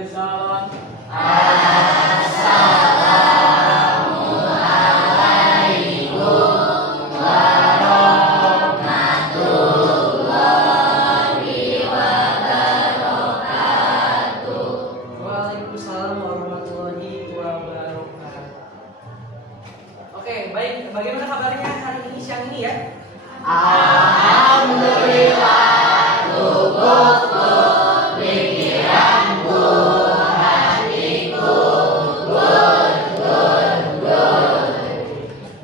Waalaikumsalam. Waalaikumsalam warahmatullahi wabarakatuh. Oke, baik. Bagaimana kabarnya hari ini, siang ini ya? Alhamdulillah, tubuhku, pikiranku, hatiku,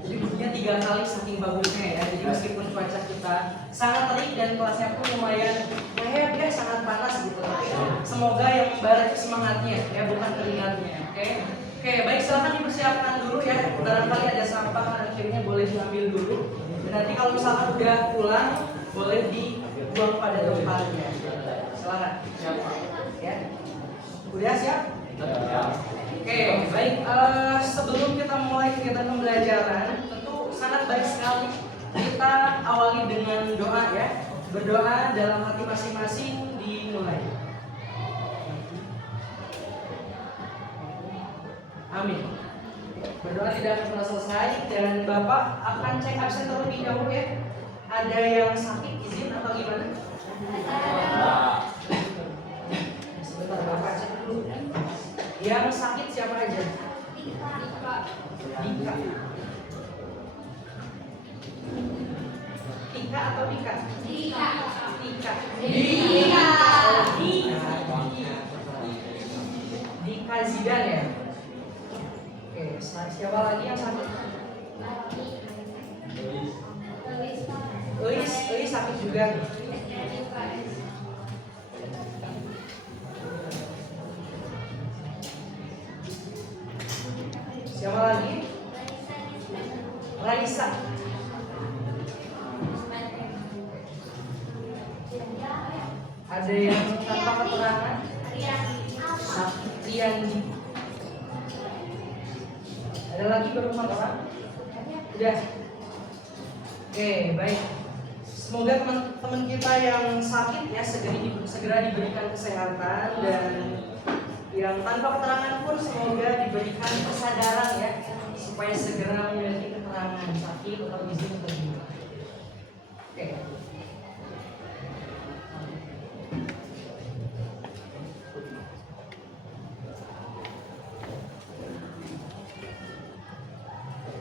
Jadi bunyinya 3 kali saking bagusnya ya. Jadi meskipun cuaca kita sangat terik dan kelasnya pun lumayan ya sangat panas gitu. Tapi semoga yang membara itu semangatnya ya, bukan keringatnya. Oke, baik, silahkan dipersiapkan dulu ya. Barangkali ada sampah dan akhirnya boleh diambil dulu. Dan nanti kalau misalkan udah pulang boleh dibuang pada tempatnya. Silakan. Ya. Udah siap? Oke, baik. Sebelum kita mulai kegiatan pembelajaran, tentu sangat baik sekali kita awali dengan doa ya. Berdoa dalam hati masing-masing dimulai. Amin. Berdoa tidak akan pernah selesai dan Bapak akan cek absen terlebih dahulu ya. Ada yang sakit izin atau gimana? Sebentar Bapak cek dulu. Yang sakit siapa aja? Dika. Tika atau Dika? Dika. Dika Zidan ya. Oke, siapa lagi yang sakit? Eis sakit juga. Siapa lagi? Raisa. Ada yang tanpa keterangan? Riyandi. Ada lagi baru 4 orang? Udah. Oke, baik. Semoga teman-teman kita yang sakit ya segera diberikan kesehatan, dan yang tanpa keterangan pun semoga diberikan kesadaran ya, supaya segera memiliki keterangan sakit atau izin untuk hidup. Oke.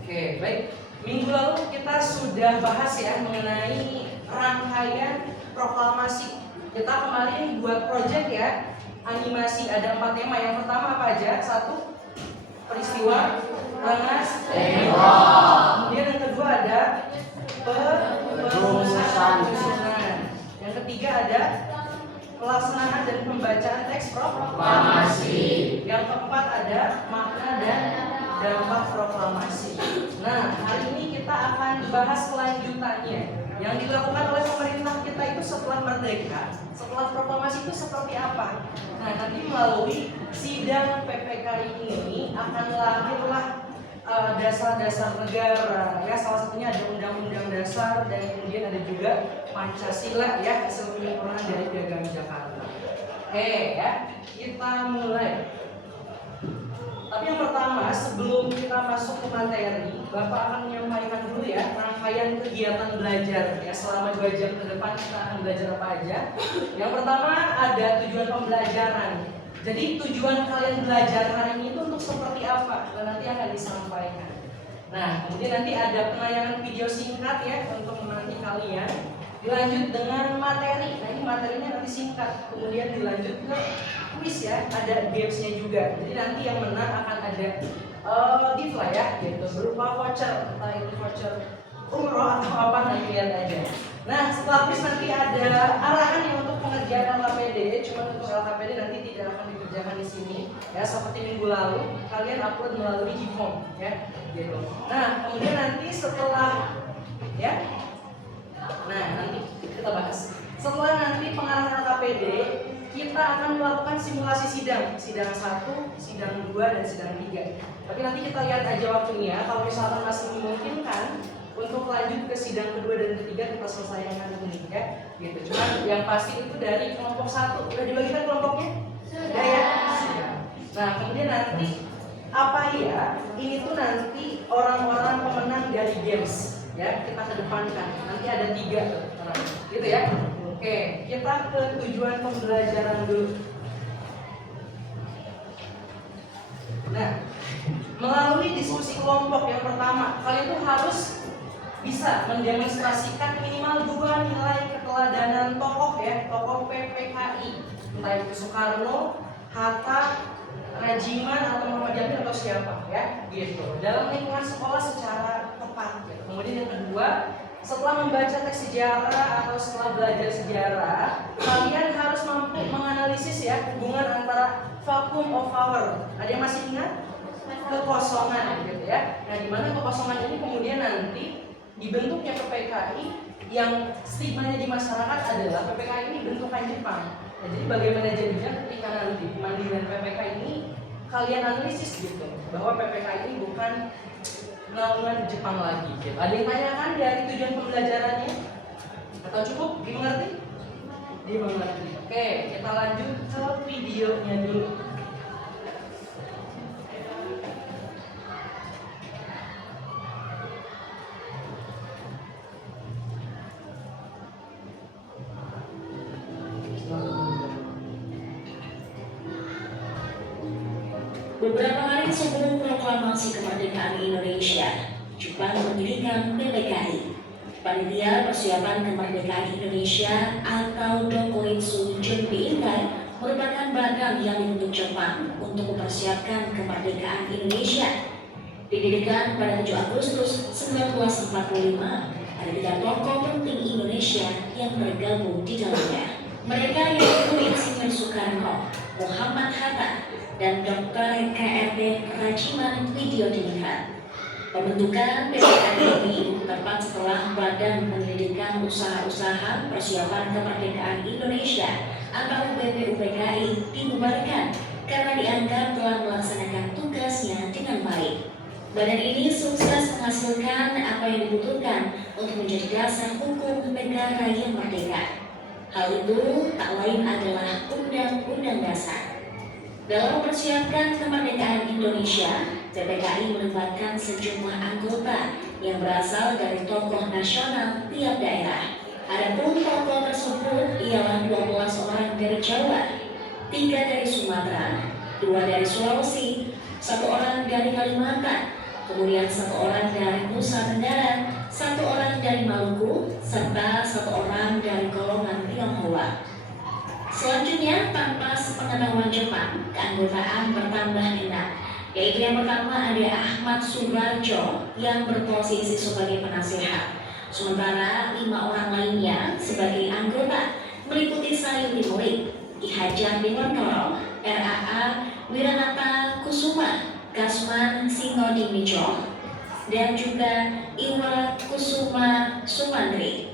Oke, baik. Minggu lalu kita sudah bahas ya mengenai rangkaian proklamasi. Kita kemarin buat project ya, animasi, ada 4 tema. Yang pertama apa aja? 1, peristiwa Rengas Dengklok. Kemudian yang kedua ada perumusan. Yang ketiga ada pelaksanaan dan pembacaan teks proklamasi. Yang keempat ada makna dan dampak proklamasi. Nah, hari ini kita akan bahas kelanjutannya yang dilakukan oleh pemerintah kita itu setelah merdeka, setelah proklamasi itu seperti apa. Nah, nanti melalui sidang PPKI ini akan lahirlah dasar-dasar negara ya, salah satunya ada Undang-Undang Dasar, dan kemudian ada juga Pancasila ya, hasil penyempurnaan dari Piagam Jakarta. Oke ya, kita mulai. Tapi yang pertama, sebelum kita masuk ke materi, Bapak akan menyampaikan dulu ya rangkaian kegiatan belajar ya, selama 2 jam ke depan kita akan belajar apa aja. Yang pertama ada tujuan pembelajaran. Jadi tujuan kalian belajar hari ini itu untuk seperti apa? Dan nanti akan disampaikan. Nah, kemudian nanti ada penayangan video singkat ya untuk menanti kalian. Dilanjut dengan materi. Nah, ini materinya nanti singkat. Kemudian dilanjut ke kuis ya, ada gamesnya juga. Jadi nanti yang menang akan ada gift lah ya, gitu, berupa voucher, entah itu voucher umroh atau apa, nanti lihat aja. Nah, setelah kuis nanti ada arahan yang untuk pengerjaan LKPD. Cuma untuk LKPD nanti tidak akan dikerjakan di sini ya, seperti minggu lalu kalian upload melalui Gform ya, gitu. Nah, kemudian nanti setelah ya, nah nanti kita bahas. Setelah nanti pengarahan LKPD, kita akan melakukan simulasi sidang 1, sidang 2, dan sidang 3. Tapi nanti kita lihat aja waktunya. Kalau misalkan masih memungkinkan untuk lanjut ke sidang kedua dan ketiga, kita selesaikan ini ya, gitu. Cuma yang pasti itu dari kelompok 1 udah dibagikan kelompoknya? Sudah ya? Nah, kemudian nanti apa ya? Ini tuh nanti orang-orang pemenang dari games ya, kita kedepankan. Nanti ada 3 tuh orang. Gitu ya. Oke, kita ke tujuan pembelajaran dulu. Nah, melalui diskusi kelompok yang pertama, kalian tuh harus bisa mendemonstrasikan minimal 2 nilai keteladanan tokoh ya, tokoh PPKI, entah itu Soekarno, Hatta, Rajiman atau Muhammad Jamil atau siapa ya, gitu. Dalam lingkungan sekolah secara tepat. Gitu. Kemudian yang kedua, setelah membaca teks sejarah atau setelah belajar sejarah, kalian harus mampu menganalisis ya hubungan antara vacuum of power. Ada yang masih ingat? Kekosongan gitu ya. Nah, di mana kekosongan ini kemudian nanti dibentuknya PPKI yang stigmanya di masyarakat adalah PPKI ini bentukan Jepang. Nah, jadi bagaimana jadinya ketika nanti Mandirian PPKI ini kalian analisis gitu bahwa PPKI ini bukan naungan Jepang lagi gitu. Ada yang tanyakan dari tujuan pembelajarannya? Atau cukup dimengerti? Dimengerti. Oke, kita lanjut ke videonya dulu. Beberapa hari sebelum proklamasi kemerdekaan Indonesia, Jepang mendirikan PPKI, Panitia Persiapan Kemerdekaan Indonesia atau Dokoitsu Junbi Inkai, merupakan badan yang dibentuk Jepang untuk mempersiapkan kemerdekaan Indonesia. Didirikan pada 7 Agustus 1945, ada 3 tokoh penting Indonesia yang tergabung di dalamnya. Mereka yaitu Insinyur Soekarno, Muhammad Hatta, dan Dr. KRD Rajiman Widyodiningrat. Pembentukan PPKI ini tepat setelah Badan Penyelidikan Usaha-Usaha Persiapan Kemerdekaan Indonesia atau BPUPKI dibubarkan karena dianggap telah melaksanakan tugasnya dengan baik. Badan ini sukses menghasilkan apa yang dibutuhkan untuk menjadi dasar hukum negara yang merdeka. Hal itu tak lain adalah Undang-Undang Dasar. Dalam mempersiapkan kemerdekaan Indonesia, PPKI melibatkan sejumlah anggota yang berasal dari tokoh nasional tiap daerah. Adapun tokoh tersebut ialah 12 orang dari Jawa, 3 dari Sumatera, 2 dari Sulawesi, 1 orang dari Kalimantan, kemudian 1 orang dari Nusa Tenggara, 1 orang dari Maluku, serta 1 orang dari golongan Tionghoa. Selanjutnya, tanpa sepengetahuan Jepang, keanggotaan bertambah 6, yaitu yang pertama ada Ahmad Subarjo yang berposisi sebagai penasihat, sementara 5 orang lainnya sebagai anggota meliputi Sayuti Mulik, Ki Hajar Dewantoro, RAA Wiranata Kusuma, Kasman Singodimijo, dan juga Iwa Kusuma Sumantri.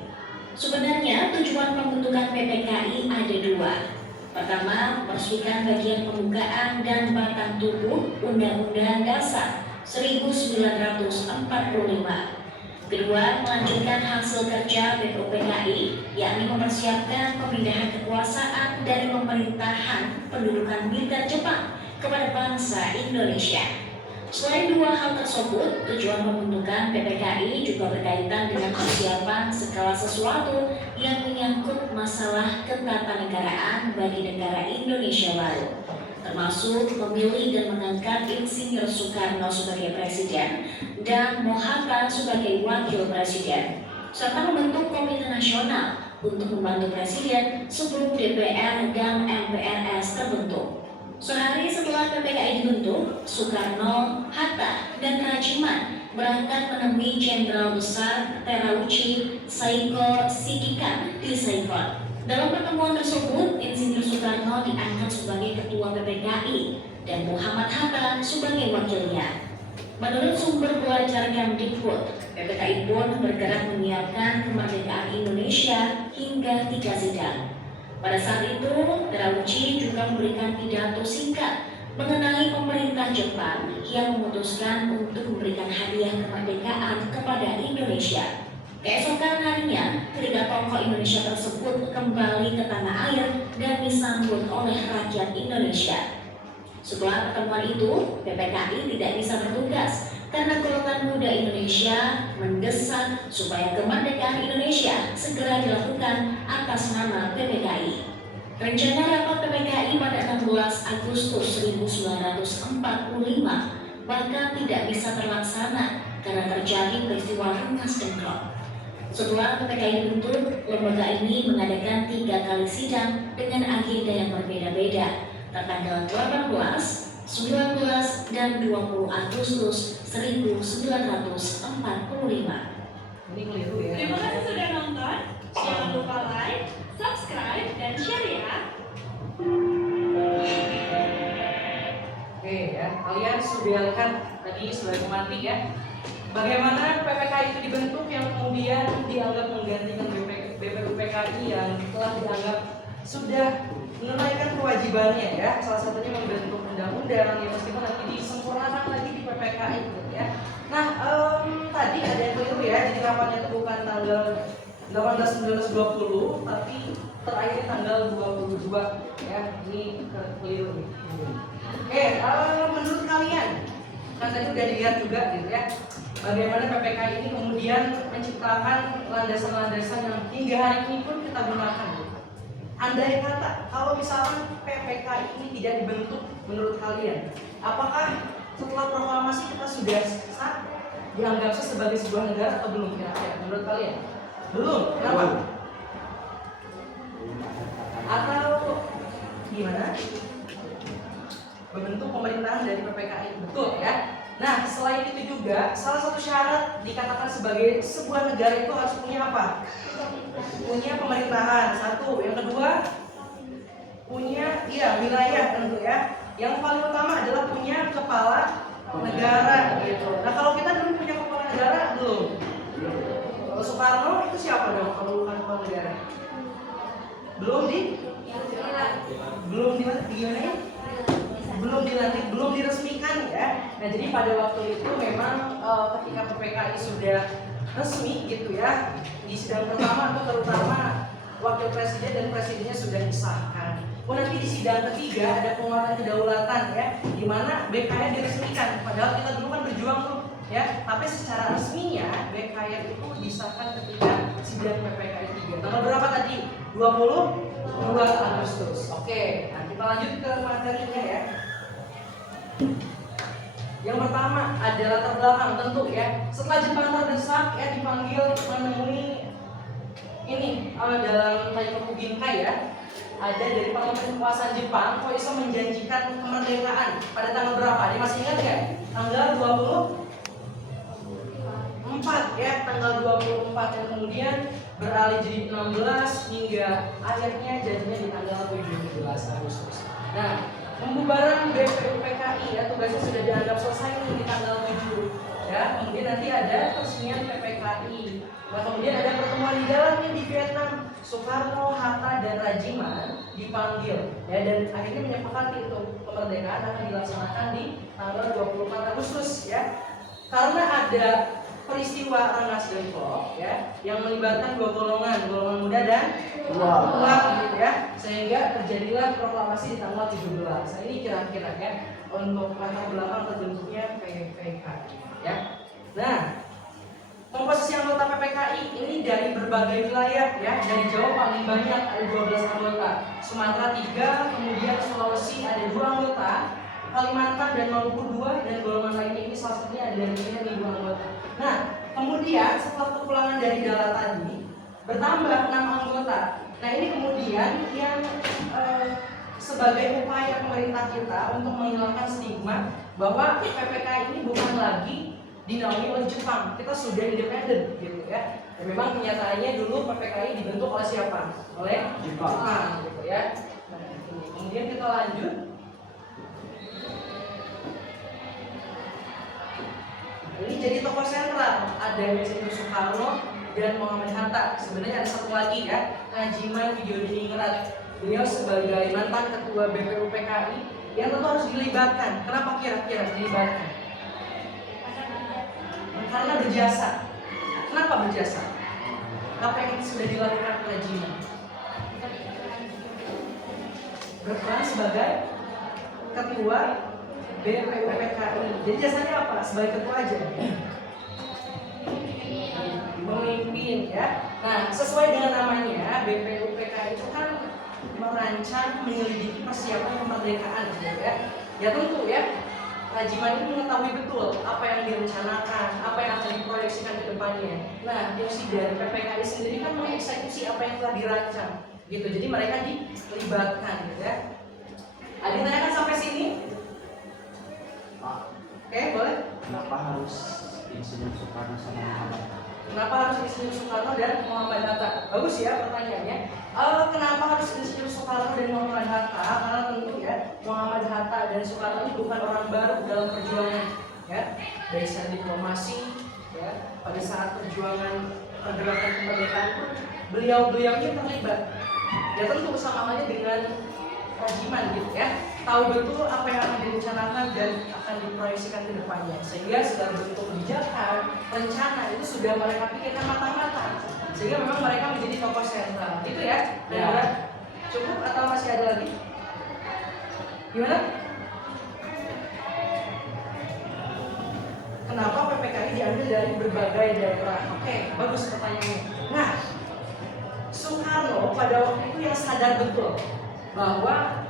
Sebenarnya tujuan pembentukan PPKI ada 2. Pertama, meresmikan bagian pembukaan dan batang tubuh Undang-Undang Dasar 1945. Kedua, melanjutkan hasil kerja BPUPKI, yakni mempersiapkan pemindahan kekuasaan dari pemerintahan pendudukan militer Jepang kepada bangsa Indonesia. Selain 2 hal tersebut, tujuan pembentukan PPKI juga berkaitan dengan persiapan segala sesuatu yang menyangkut masalah ketatanegaraan bagi negara Indonesia baru, termasuk memilih dan mengangkat Insinyur Soekarno sebagai presiden dan Hatta sebagai wakil presiden, serta membentuk komite nasional untuk membantu presiden sebelum DPR dan MPRS terbentuk. Sehari setelah PPKI dibentuk, Soekarno, Hatta, dan Rajiman berangkat menemui Jenderal Besar Terauchi Saiko Shikikan di Saigon. Dalam pertemuan tersebut, Insinyur Soekarno diangkat sebagai ketua PPKI dan Muhammad Hatta sebagai wakilnya. Menurut sumber pelajar Kemdikbud, PPKI pun bergerak menyiapkan kemerdekaan Indonesia hingga 3 sidang. Pada saat itu, Terauchi juga memberikan pidato singkat mengenai pemerintah Jepang yang memutuskan untuk memberikan hadiah kemerdekaan kepada Indonesia. Keesokan harinya, ketiga tokoh Indonesia tersebut kembali ke tanah air dan disambut oleh rakyat Indonesia. Setelah pertemuan itu, PPKI tidak bisa bertugas karena golongan muda Indonesia mendesak supaya kemerdekaan Indonesia segera dilakukan atas nama PPKI. Rencana rapat PPKI pada 16 Agustus 1945 bahkan tidak bisa terlaksana karena terjadi peristiwa Rengas Dengklok. Setelah PPKI dibentuk, lembaga ini mengadakan 3 kali sidang dengan agenda yang berbeda-beda, tertanggal 18, 19, dan 20 Agustus 1945. Ini keliru ya. Terima kasih sudah nonton. Jangan lupa like, subscribe, dan share ya. Oke ya, kalian sudah lihat tadi sebagai pemantik ya. Bagaimana PPKI itu dibentuk yang kemudian dianggap menggantikan BPUPKI yang telah dianggap sudah menunaikan kewajibannya ya. Salah satunya membentuk undang-undang yang meskipun nanti disempurnakan lagi di PPKI gitu ya. Nah, tadi ada yang keliru ya. Jadi rapatnya itu bukan tanggal 18, 19, 20, tapi terakhir tanggal 22 ya. Ini keliru nih. Oke, menurut kalian kan tadi udah dilihat juga gitu ya, bagaimana PPKI ini kemudian menciptakan landasan-landasan yang hingga hari ini pun kita gunakan. Andai kata kalau misalnya PPKI ini tidak dibentuk, menurut kalian, apakah setelah proklamasi kita sudah sah dianggap sebagai sebuah negara atau belum kira-kira? Menurut kalian? Belum. Kenapa? Atau gimana? Membentuk pemerintahan dari PPKI, betul ya. Nah, selain itu juga salah satu syarat dikatakan sebagai sebuah negara itu harus punya apa? Punya pemerintahan, satu. Yang kedua, punya wilayah tentu ya. Yang paling utama adalah punya kepala negara gitu. Nah, kalau kita dulu punya kepala negara belum? Kalau Soekarno itu siapa dong kalau bukan kepala negara? Belum gimana ya? Belum dilantik, belum diresmikan ya. Nah, jadi pada waktu itu memang ketika PPKI sudah resmi gitu ya, di sidang pertama itu terutama wakil presiden dan presidennya sudah disahkan. Nanti di sidang ketiga ada penguatan kedaulatan ya, di mana BKN diresmikan. Padahal kita dulu kan berjuang tuh ya, tapi secara resminya BKN itu disahkan ketika sidang PPKI 3. Tanggal berapa tadi? 22 Agustus. Oke, nah kita lanjut ke materinya ya. Yang pertama adalah latar belakang tentu ya. Setelah Jepang terdesak ya dipanggil menemui ini dalam Taikoku Ginkai ya. Ada dari parlemen kekuasaan Jepang kok bisa menjanjikan kemerdekaan pada tanggal berapa? Dia masih ingat ya? Tanggal 24 ya, tanggal 24 yang kemudian beralih jadi 16 hingga akhirnya jadinya di tanggal 17 Agustus. Nah, pembubaran BPUPKI ya tugasnya sudah dianggap selesai di tanggal 7 ya. Kemudian nanti ada peresmian PPKI. Nah, kemudian ada pertemuan di dalamnya di Vietnam. Soekarno, Hatta, dan Rajiman dipanggil ya, dan akhirnya menyepakati itu kemerdekaan akan dilaksanakan di tanggal 24 Agustus ya. Karena ada peristiwa Rengas Dengklok ya yang melibatkan dua golongan muda dan tua gitu ya, sehingga terjadilah proklamasi di tanggal 17. Nah, ini kira-kira ya untuk latar belakang terbentuknya PPKI ya. Nah, komposisi anggota PPKI ini dari berbagai wilayah ya. Dari Jawa paling banyak ada 12 anggota, Sumatera 3, kemudian Sulawesi ada 2 anggota, Kalimantan dan Maluku 2, dan golongan lainnya ini salah satunya ada dari Medan 2 anggota. Nah, kemudian setelah kepulangan dari Dala tadi bertambah 6 anggota. Nah, ini kemudian yang sebagai upaya pemerintah kita untuk menghilangkan stigma bahwa PPKI ini bukan lagi dinaungi oleh Jepang, kita sudah independen gitu ya. Dan memang kenyataannya dulu PPKI dibentuk oleh siapa? Oleh Jepang gitu ya. Nah, kemudian kita lanjut. Ini jadi tokoh sentral, ada Yaitu Soekarno dan Muhammad Hatta. Sebenarnya ada satu lagi ya, Najiman Widyodiningrat. Beliau sebagai mantan ketua BPUPKI yang tentu harus dilibatkan. Kenapa kira-kira dilibatkan? Karena berjasa. Kenapa berjasa? apa yang sudah dilakukan Rajiman? Berperan sebagai ketua BPUPKI. Jadi jasanya apa? Sebagai ketua aja. Memimpin ya. Nah, sesuai dengan namanya, BPUPKI itu kan merancang, menyelidiki persiapan kemerdekaan gitu ya. Ya tentu ya, Rajiman ini mengetahui betul apa yang direncanakan, apa yang akan diproyeksikan ke depannya. Nah, fungsi dari PPKI sendiri kan mengeksekusi apa yang telah dirancang gitu. Jadi mereka dilibatkan gitu ya. Ada yang tanyakan sampai sini? Oke, boleh? Kenapa harus Insinyur Soekarno sama Muhammad? Kenapa harus Insinyur Soekarno dan Muhammad Hatta? Bagus ya pertanyaannya. Kenapa harus Insinyur Soekarno dan Muhammad Hatta? Karena tentu ya Muhammad Hatta dan Soekarno ini bukan orang baru dalam perjuangan, ya. Dari secara diplomasi, ya. Pada saat perjuangan pergerakan kemerdekaan pun beliau-beliau ini terlibat. Ya tentu sama halnya dengan Rajiman gitu ya, tahu betul apa yang akan direncanakan dan akan diproyeksikan ke depannya, sehingga segala bentuk kebijakan, rencana itu sudah mereka pikirkan matang-matang, sehingga memang mereka menjadi tokoh sentral gitu ya. Ya. Cukup atau masih ada lagi? Gimana? Kenapa PPKI diambil dari berbagai daerah? Oke, bagus pertanyaannya. Nah, Soekarno pada waktu itu yang sadar betul bahwa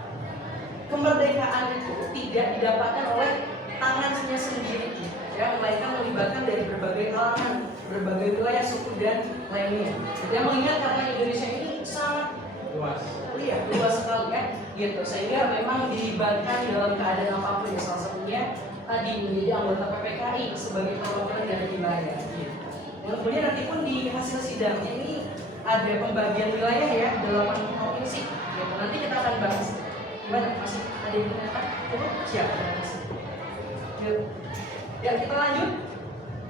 kemerdekaan itu tidak didapatkan oleh tangannya sendiri, ya, melainkan melibatkan dari berbagai kalangan, berbagai wilayah, suku dan lainnya. Dia mengingat karena Indonesia ini sangat luas sekali ya, gitu. Sehingga memang dilibatkan dalam keadaan apapun, ya, salah satunya tadi menjadi anggota PPKI sebagai perwakilan dari wilayah. Gitu. Kemudian nanti pun di hasil sidangnya ini ada pembagian wilayah ya, 8 provinsi. Gitu. Nanti kita akan bahas. Gimana? Masih ada yang ditanyakan? Siap. Ya, kita lanjut.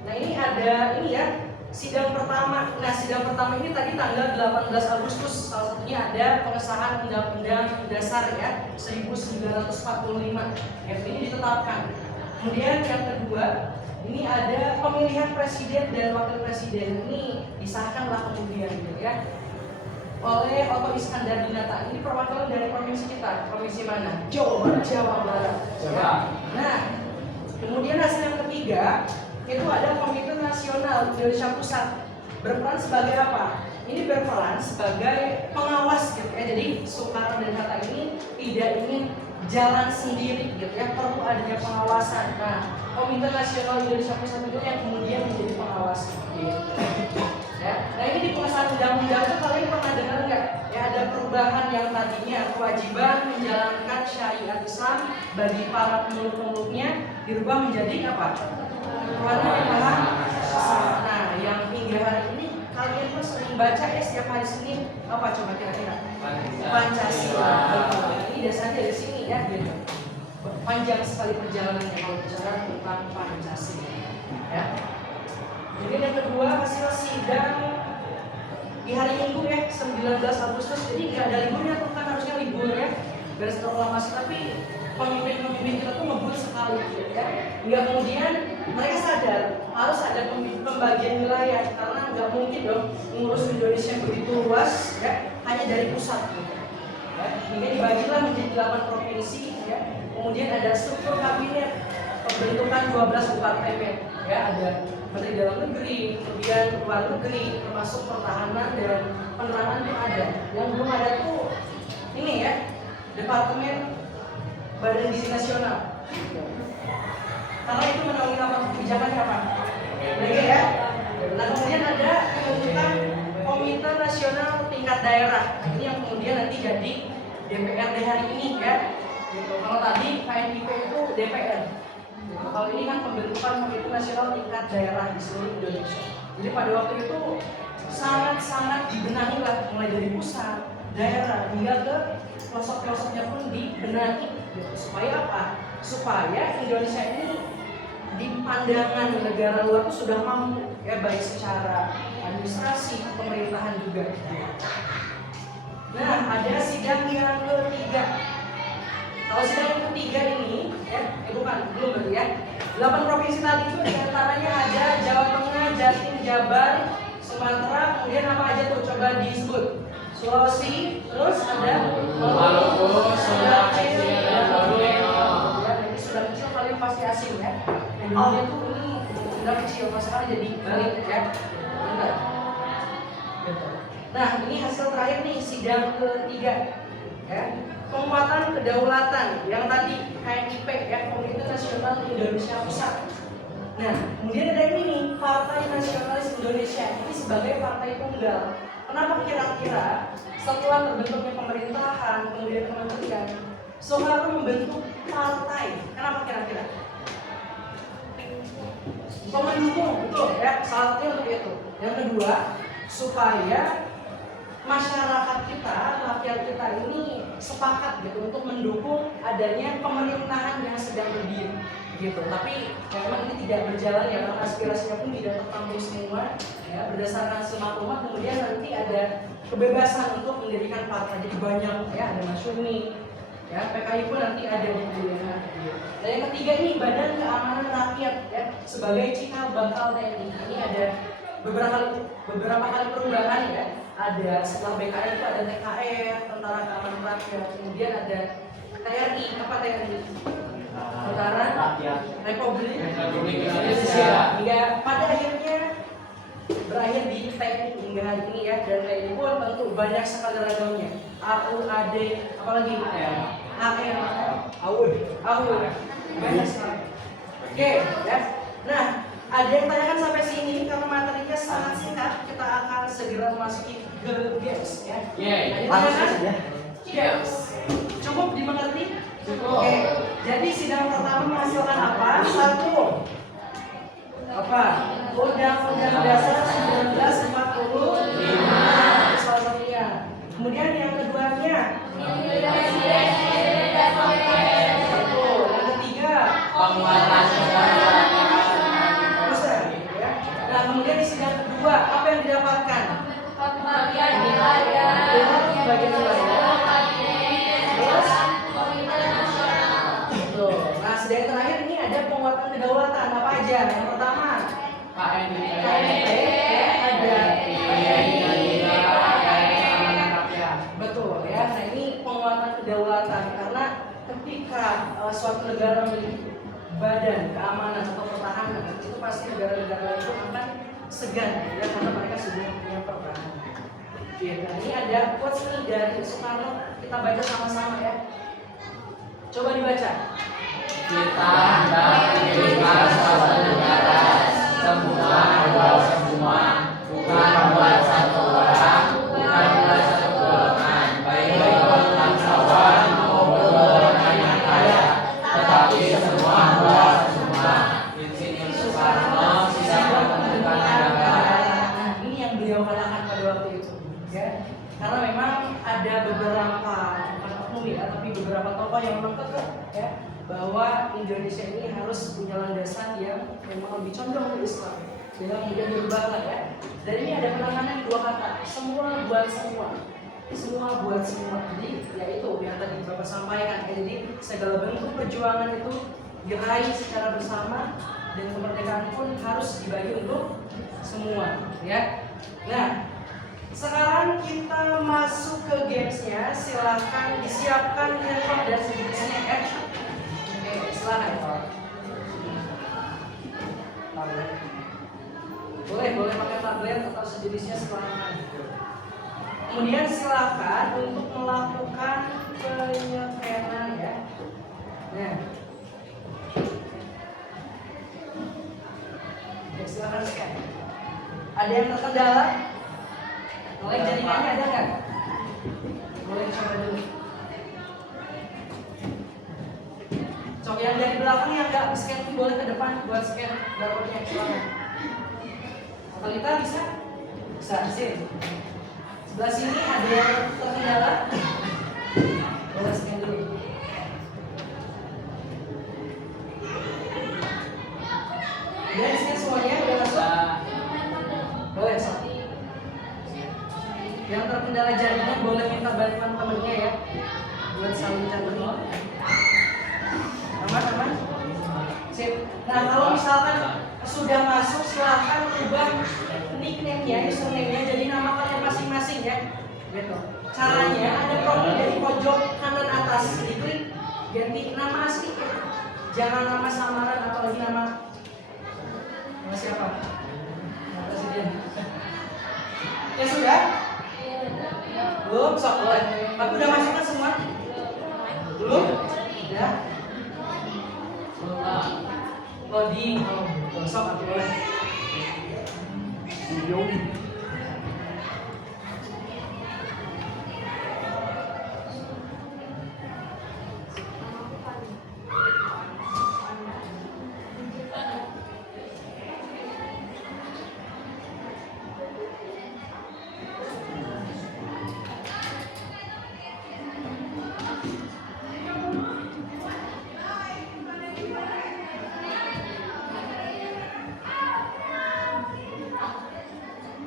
Nah, ini ada ini ya, sidang pertama. Nah, sidang pertama ini tadi tanggal 18 Agustus. Salah satunya ada pengesahan Undang-Undang Dasar ya 1945. Ya, ini ditetapkan. Kemudian yang kedua, ini ada pemilihan presiden dan wakil presiden. Ini disahkanlah kemudian gitu ya oleh Otto Iskandar Dinata. Ini perwakilan dari provinsi kita. Provinsi mana? Jawa Barat. Nah, kemudian hasil yang ketiga itu ada Komite Nasional Indonesia Pusat. Berperan sebagai apa? Ini berperan sebagai pengawas gitu ya. Jadi Soekarno dan Hatta ini tidak ingin jalan sendiri gitu ya, perlu adanya pengawasan. Nah, Komite Nasional Indonesia Pusat itu yang kemudian menjadi pengawas gitu. Ya. Nah, ini di pengesahan undang-undang itu kalian pernah dengar nggak? Ya, ada perubahan yang tadinya kewajiban menjalankan syariat Islam bagi para pemeluk-pemeluknya dirubah menjadi apa? Kewajiban. Nah, yang hingga hari ini kalian pun sering baca ya setiap hari Senin apa coba kira-kira? Pancasila. Ini dasarnya dari sini ya, gitu. Panjang sekali perjalanannya kalau bicara tentang Pancasila. Ya. Jadi yang kedua hasil sidang di hari Minggu ya 19 Agustus. Jadi nggak ada liburnya tuh, kan harusnya libur ya garis proklamasi, tapi pemimpin kita tuh ngebut sekali gitu ya. Hingga kemudian mereka sadar harus ada pembagian wilayah karena nggak mungkin dong mengurus Indonesia yang begitu luas ya hanya dari pusat gitu. Ya, hingga dibagilah menjadi 8 provinsi ya. Kemudian ada struktur kabinet, pembentukan 12 departemen ya, ada Menteri Dalam Negeri, kemudian Luar Negeri, termasuk pertahanan dan penerangan itu ada. Yang belum ada tuh ini ya, Departemen Badan Gizi Nasional. Karena itu menaungi apa? Kebijakan apa? Lagi ya. Nah, kemudian ada pembentukan Komite Nasional tingkat daerah. Ini yang kemudian nanti jadi DPRD hari ini ya. Gitu. Kalau tadi KNIP itu DPR. Kalau ini kan pembentukan Komite Nasional tingkat daerah di seluruh Indonesia. Jadi pada waktu itu sangat-sangat dibenahi lah, mulai dari pusat, daerah hingga ke pelosok-pelosoknya pun dibenahi. Gitu. Supaya apa? Supaya Indonesia ini di pandangan negara luar itu sudah mampu ya, baik secara administrasi, pemerintahan juga. Nah, ada sidang yang ketiga. Kalau sidang yang ketiga ini, belum berarti ya. 8 provinsi tadi itu diantaranya ada Jawa Tengah, Jatim, Jabar, Sumatera, kemudian apa aja tuh? Coba disebut. Sulawesi, terus ada Maluku, Sunda Kecil, dan Borneo. Ya, ini Sunda Kecil kalian pasti asing ya. Dulunya tuh ini Sunda Kecil, masalah jadi balik ya. Benar. Nah, ini hasil terakhir nih sidang ketiga ya. Penguatan kedaulatan yang tadi KNIP ya, Komite Nasional Indonesia Pusat. Nah, kemudian ada ini nih, Partai Nasionalis Indonesia ini sebagai partai tunggal. Kenapa kira-kira setelah terbentuknya pemerintahan, kemudian kementerian, Soekarno membentuk partai? Kenapa kira-kira? Untuk mendukung, betul ya, salah satunya untuk itu. Yang kedua, supaya masyarakat kita, rakyat kita ini sepakat gitu untuk mendukung adanya pemerintahan yang sedang berdiri gitu. Tapi memang ini tidak berjalan ya, karena aspirasinya pun tidak tertampung semua ya, berdasarkan semaklumat. Kemudian nanti ada kebebasan untuk mendirikan partai, jadi banyak ya, ada Masyumi ya, PKI pun nanti ada di pemilihan. Nah yang ketiga ini Badan Keamanan Rakyat ya, sebagai cikal bakal TNI. Ini ada beberapa kali perubahan ya. Ada setelah BKR itu ada TKR, Tentara Keamanan Rakyat, kemudian ada TRI, apa TRI? Tentara Republik Indonesia. Hingga pada akhirnya berakhir di TNI hingga hari ini ya, dan TNI pun tentu banyak sekali ragamnya. AU, AD, apalagi AUD, banyak sekali. Oke, ya. Nah, ada yang tanyakan sampai sini karena materinya sangat singkat, kita akan segera memasuki ke games ya. Ada yang tanyakan? Games. Cukup dimengerti? Cukup. Oke. Jadi sidang pertama menghasilkan apa? Satu. Apa? Undang-Undang Dasar 1945. Salah satunya. Kemudian yang keduanya. Satu. Yang ketiga. Penguatan Nah, kemudian di sidang kedua, apa yang didapatkan? Bagian wilayah. Terus? Tuh. Nah, sidang terakhir ini ada penguatan kedaulatan. Apa aja? Yang pertama, KNIP, ada betul ya. Nah, ini penguatan kedaulatan karena ketika suatu negara memiliki badan keamanan atau pertahanan, itu pasti negara-negara itu akan segan ya, karena mereka sudah punya pertahanan. Ya, nah ini ada quotes nih dari Soekarno, kita baca sama-sama ya. Coba dibaca. kita hendak mendirikan suatu negara, semua buat semua, bukan buat satu orang, bukan buat satu golongan, baik bangsawan maupun golongan yang kaya, tetapi semua buat semua. Insinyur Soekarno siap menentukan negara. Nah, ini yang beliau katakan pada waktu itu, ya. Karena memang ada beberapa bukan oknum ya, tapi beberapa tokoh yang memang kekeh, ya, bahwa Indonesia ini harus punya landasan yang memang lebih condong ke Islam. Dengan kemudian berubahlah ya. Dan ini ada penanganan di dua kata, semua buat semua. Semua buat semua. Jadi ya itu yang tadi Bapak sampaikan ya. Jadi segala bentuk perjuangan itu diraih secara bersama dan kemerdekaan pun harus dibagi untuk semua ya. Nah, sekarang kita masuk ke gamesnya. Silakan disiapkan handphone dan sejenisnya ya. Oke, silakan. Boleh pakai tablet atau sejenisnya, silakan. Kemudian silakan untuk melakukan penyekenan ya. Nah, oke, silakan scan. Ada yang terkendala? Mulai jaringannya ada nggak? Boleh coba dulu. Cok yang dari belakang yang nggak scan boleh ke depan buat scan barcode-nya, silakan. Kalita bisa? Bisa, sini. Sebelah sini ada yang terkendala? Boleh scan dulu. Udah scan semuanya? Udah masuk? Boleh, sok. Yang terkendala jaringan boleh minta bantuan temennya ya, buat saling cari. Aman? Sip. Nah, kalau misalkan sudah masuk, silahkan ubah nickname-nya, username-nya jadi nama kalian masing-masing ya. Gitu. Caranya ada profil dari pojok kanan atas, diklik ganti nama asli ya. Jangan nama samaran apalagi nama siapa? Nama presiden. Ya sudah? Belum, sok boleh. Tapi udah masuk kan semua? Belum? Udah? Loading, oh, sok aku boleh.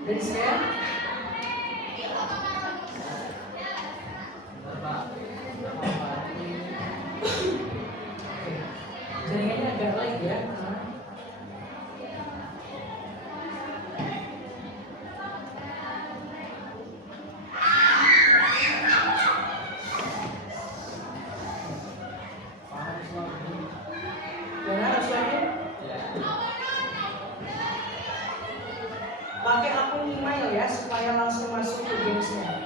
Dari saya jaringannya agak lag ya. Gimana harus lagi? Pakai akun email ya supaya langsung masuk ke gamesnya.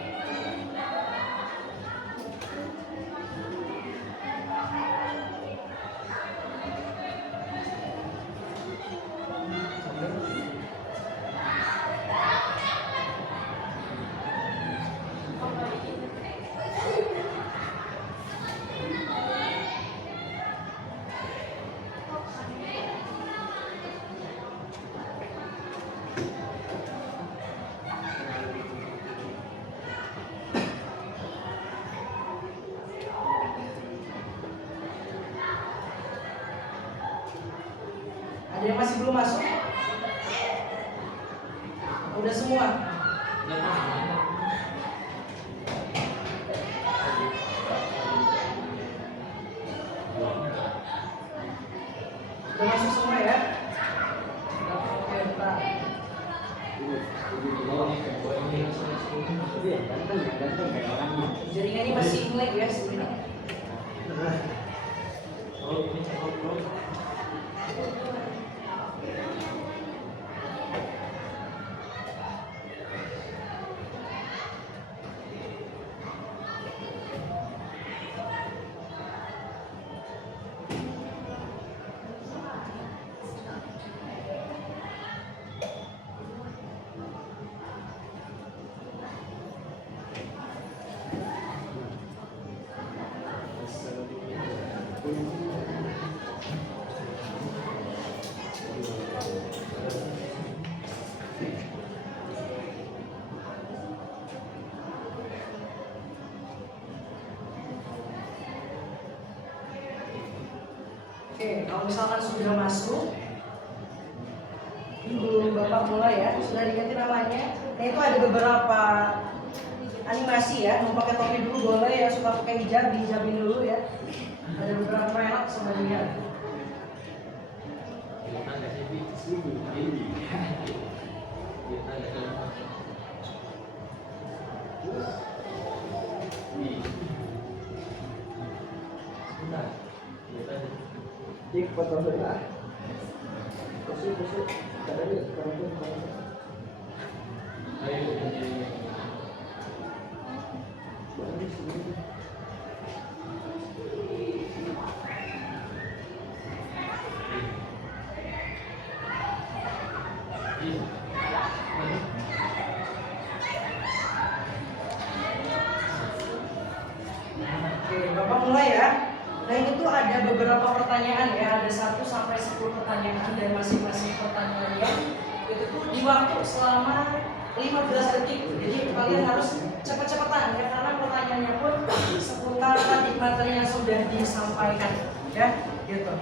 Ada yang masih belum masuk? Udah semua? Udah masuk semua ya? Oke, Pak. Jaringannya masih lag ya sebenarnya. Oke, kalau misalkan sudah masuk, dulu Bapak mulai ya, sudah diganti namanya. Nah itu ada beberapa animasi ya, mau pakai topi dulu boleh ya, suka pakai hijab, dihijabin dulu ya. Ada beberapa enak sama dia. Oke, Bapak mulai ya. Nah ini tuh ada beberapa pertanyaan ya, ada 1 sampai 10 pertanyaan dan masing-masing pertanyaannya itu tuh di waktu selama 15 detik. Jadi kalian harus cepet-cepetan ya, karena pertanyaannya pun seputar tadi materi yang sudah disampaikan ya, gitu.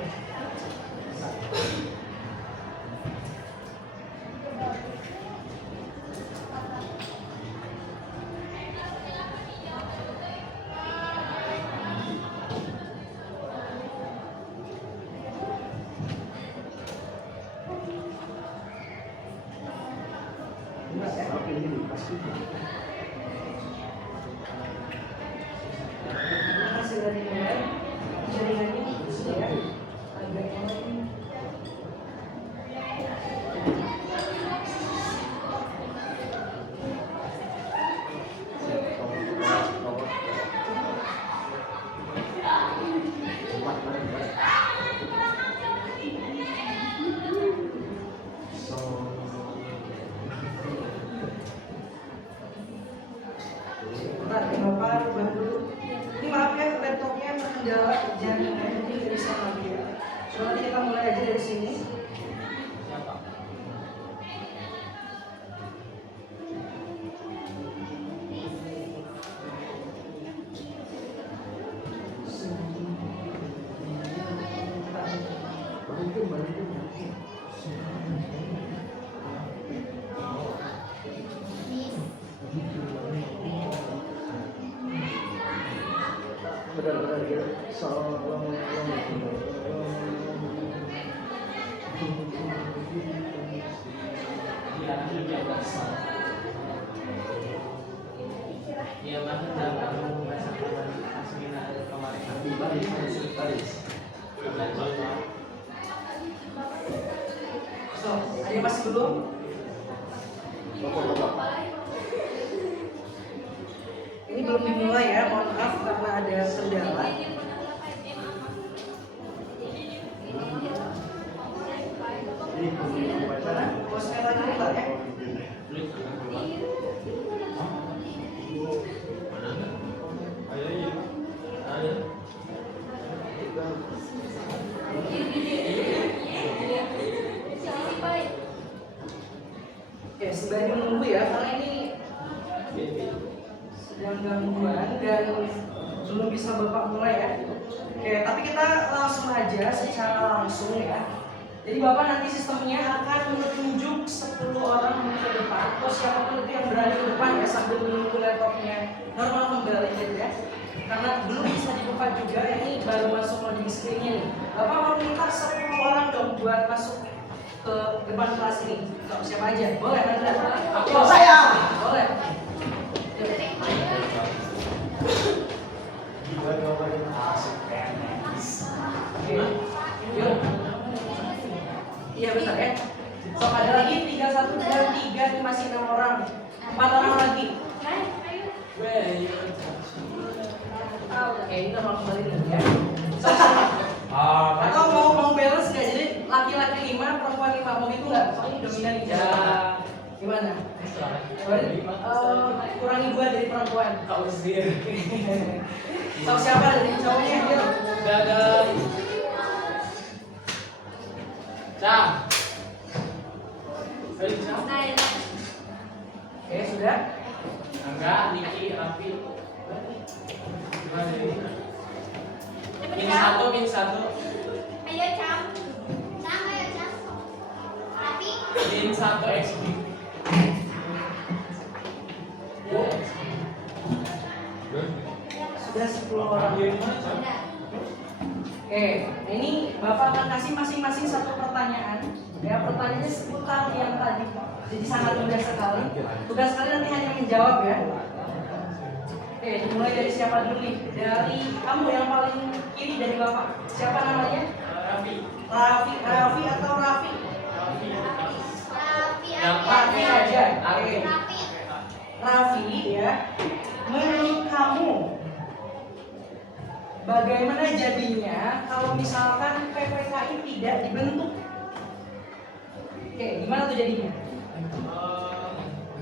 Bentar, Bapak bantu. Ini maaf ya, laptopnya terkendala jaringan, jadi nggak bisa lagi ya. So nanti kita mulai aja dari sini. Iya, bahkan dalam bahasa Asmina kemarin. So, ada yang masih belum? Ini belum dimulai ya, mohon maaf karena ada kendala. Bosnya lagi bentar ya. Oke, sembari menunggu ya, karena ini sedang gangguan dan belum bisa Bapak mulai ya. Oke, tapi kita langsung aja secara langsung ya. Jadi Bapak nanti sistemnya akan menunjuk 10 orang ke depan atau siapapun itu yang berani ke depan ya sambil menunggu laptopnya normal kembali gitu ya. Karena belum bisa dibuka juga, ini baru masuk loading screen-nya nih. Bapak mau minta 10 orang dong buat masuk ke depan kelas ini. So, siapa aja? Boleh, Nanda? Aku, saya! Boleh. Yuk. Iya benar ya. So ada lagi 31 dan 3 ini masih 6 orang. 4 orang lagi. Oke, ini normal kembali nih ya. Atau mau balance nggak? Jadi laki-laki 5, perempuan 5, mau gitu nggak? Soalnya dominan nih. Ya. Gimana? Kurangi 2 dari perempuan. Kau sendiri. So siapa dari cowoknya? Yuk. Dadah. Cam. Ayo Cam. Oke, sudah. Enggak, Niki, Rafi. Gimana ini? Min satu. Ayo Cam. Cam, ayo Cam. Tapi Min 1 XP. Sudah 10 orang. udah. Oke, nah ini Bapak akan kasih masing-masing satu pertanyaan. Ya, pertanyaannya seputar yang tadi. Jadi sangat mudah sekali. Tugas kalian nanti hanya menjawab ya. Oke, dimulai dari siapa dulu nih? Dari kamu yang paling kiri dari Bapak. Siapa namanya? Rafi. Raffi atau Raffi? Rapi, Raffi aja. Oke. Rapi. Raffi ya. Menurut kamu bagaimana jadinya kalau misalkan PPKI tidak dibentuk? Oke, gimana tuh jadinya?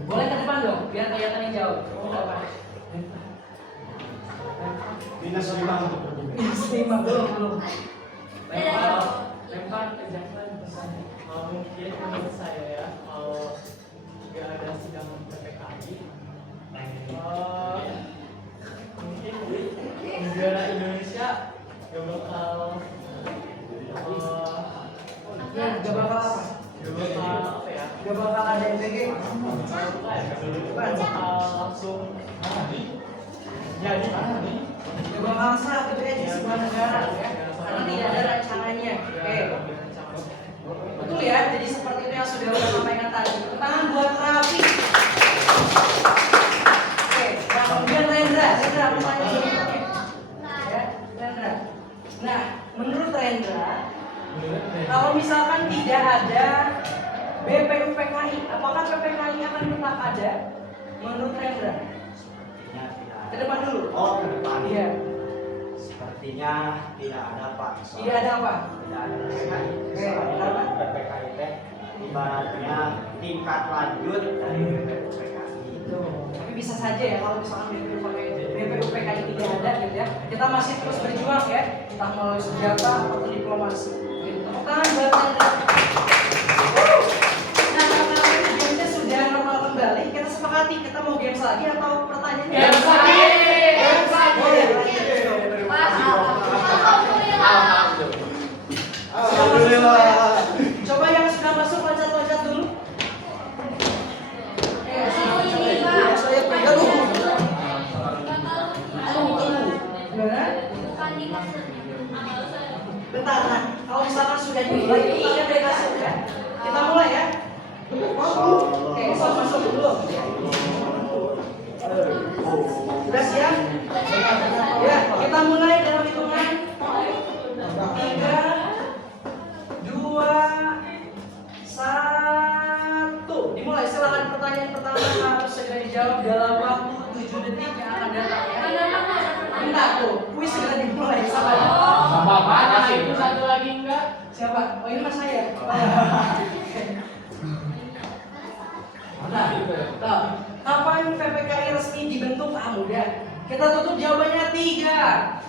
Boleh ke depan dong, biar kelihatan yang jauh. Minus 5 untuk berbeda. Minus 5 belum. Lempar ke jangan pesannya. Mungkin menurut saya ya, jika ada sidang PPKI, mungkin negara Indonesia gak bakal Ya, gak bakal apa? apa ya? Gak bakal ada MPG. Gak bakal langsung jadi Gak bakal sah gitu ya di sebuah negara ya. Karena tidak ada rancangannya. Oke. Betul ya, jadi seperti itu yang sudah saya sampaikan tadi. Tangan buat Raffi. Oke, nah kemudian Rendra pertanyaan berikutnya. Ya, Rendra. Nah, menurut Rendra, kalau misalkan tidak ada BPUPKI, apakah PPKI akan tetap ada? Menurut Rendra? Sepertinya tidak Ke ada. depan dulu. Oh, ke depan. Iya. Sepertinya tidak ada, Pak. Tidak ada apa? Tidak ada PPKI. Oke, Soalnya kenapa? PPKI teh ibaratnya tingkat lanjut dari PPKI. Tuh, tapi bisa saja ya kalau misalkan BPUPKI masih ada gitu ya. Kita masih terus berjuang ya. Kita melalui senjata atau diplomasi. Gitu. Tepuk tangan buat Anda. Nah, karena gamesnya sudah normal kembali, kita sepakati kita mau games lagi atau pertanyaannya? Games lagi. Games lagi. Alhamdulillah. Coba yang sudah masuk loncat-loncat dulu. Saya pegang dulu. Gimana? Bentar, nah, kalau misalkan sudah dimulai, itu kalian beri hasil ya. Kita mulai ya. Oke, so masuk dulu. Sudah siap? Ya, kita mulai dalam hitungan 3, 2, 1. Dimulai. Silakan pertanyaan pertama harus segera dijawab dalam waktu 7 detik yang akan datang ya. Bentar tuh, kuis segera dimulai. Sabar. Sama mana itu satu lagi enggak? Siapa? Oh ini mas saya. Nah, kapan PPKI resmi dibentuk? Mudah. Kita tutup jawabannya 3,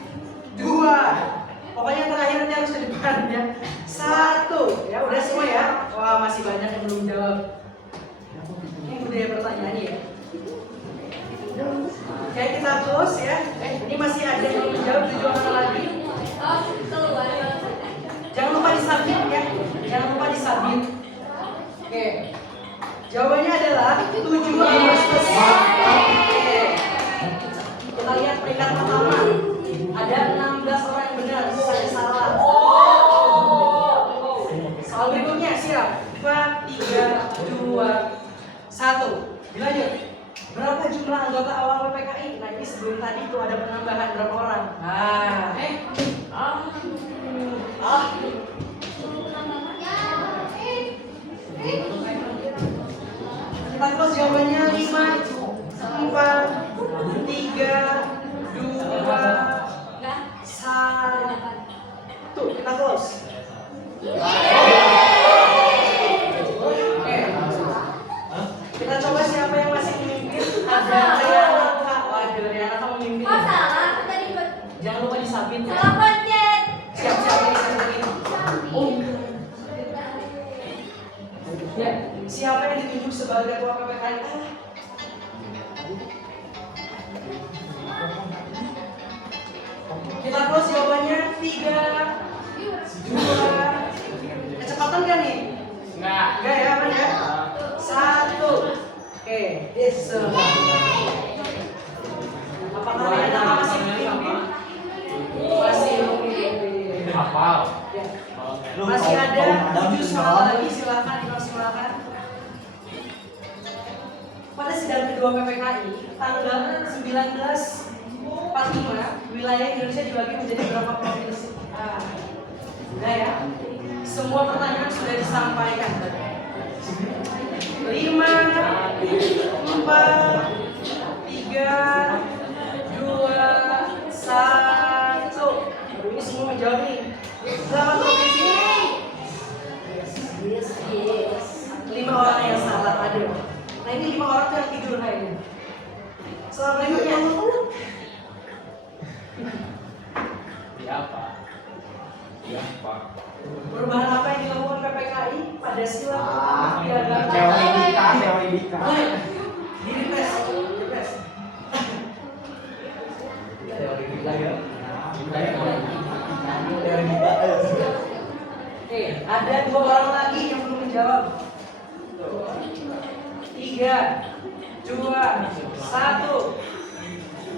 2. Pokoknya terakhir nanti harus ke depan ya. 1. Ya udah semua ya. Wah masih banyak yang belum jawab. Ini budaya pertanyaannya ya. Oke kita close ya. Ini masih ada yang belum jawab 7 orang lagi. Jangan lupa disubmit ya. Jangan lupa disubmit. Oke. Jawabannya adalah 7 Agustus. Oke. Kita lihat peringkat pertama. Ada 16 orang yang benar, sisanya salah. Soal berikutnya siap. 5, 3, 2, 1. Dilanjut. Berapa jumlah anggota awal PPKI? Nah ini sebelum tadi itu ada penambahan berapa orang? Kita close jawabannya 5, 4, 3, 2, 1. Kita close. Oke. Kita coba siapa yang masih memimpin. Ada Riana. Waduh, Riana kamu memimpin. Jangan lupa disubmit ya. Siap-siap ini seperti ini. Ya, siapa yang ditunjuk sebagai ketua PPKI? Kita close jawabannya 3, 2. Kecepatan kan nih? Enggak. Enggak ya, aman ya? 1. Oke, yes. Apakah Riana masih memimpin? Masih memimpin. Hafal. Ya. Masih ada 7 soal lagi, silakan dimaksimalkan. Pada sidang kedua PPKI tanggal 1945 wilayah Indonesia dibagi menjadi berapa provinsi? Udah ya. Semua pertanyaan sudah disampaikan. 5, 4, 3, 2, 1. Ini semua menjawab nih. Selamat provinsi. Yes. 5 orang yang salah ada. Nah ini 5 orang tuh yang tidur kayaknya. Soal berikutnya. Iya, Pak. Perubahan apa yang dilakukan PPKI pada sila pertama piagam? Teori Dika. Diri tes. Oke, ada 2 orang lagi yang belum menjawab. 3, 2, 1.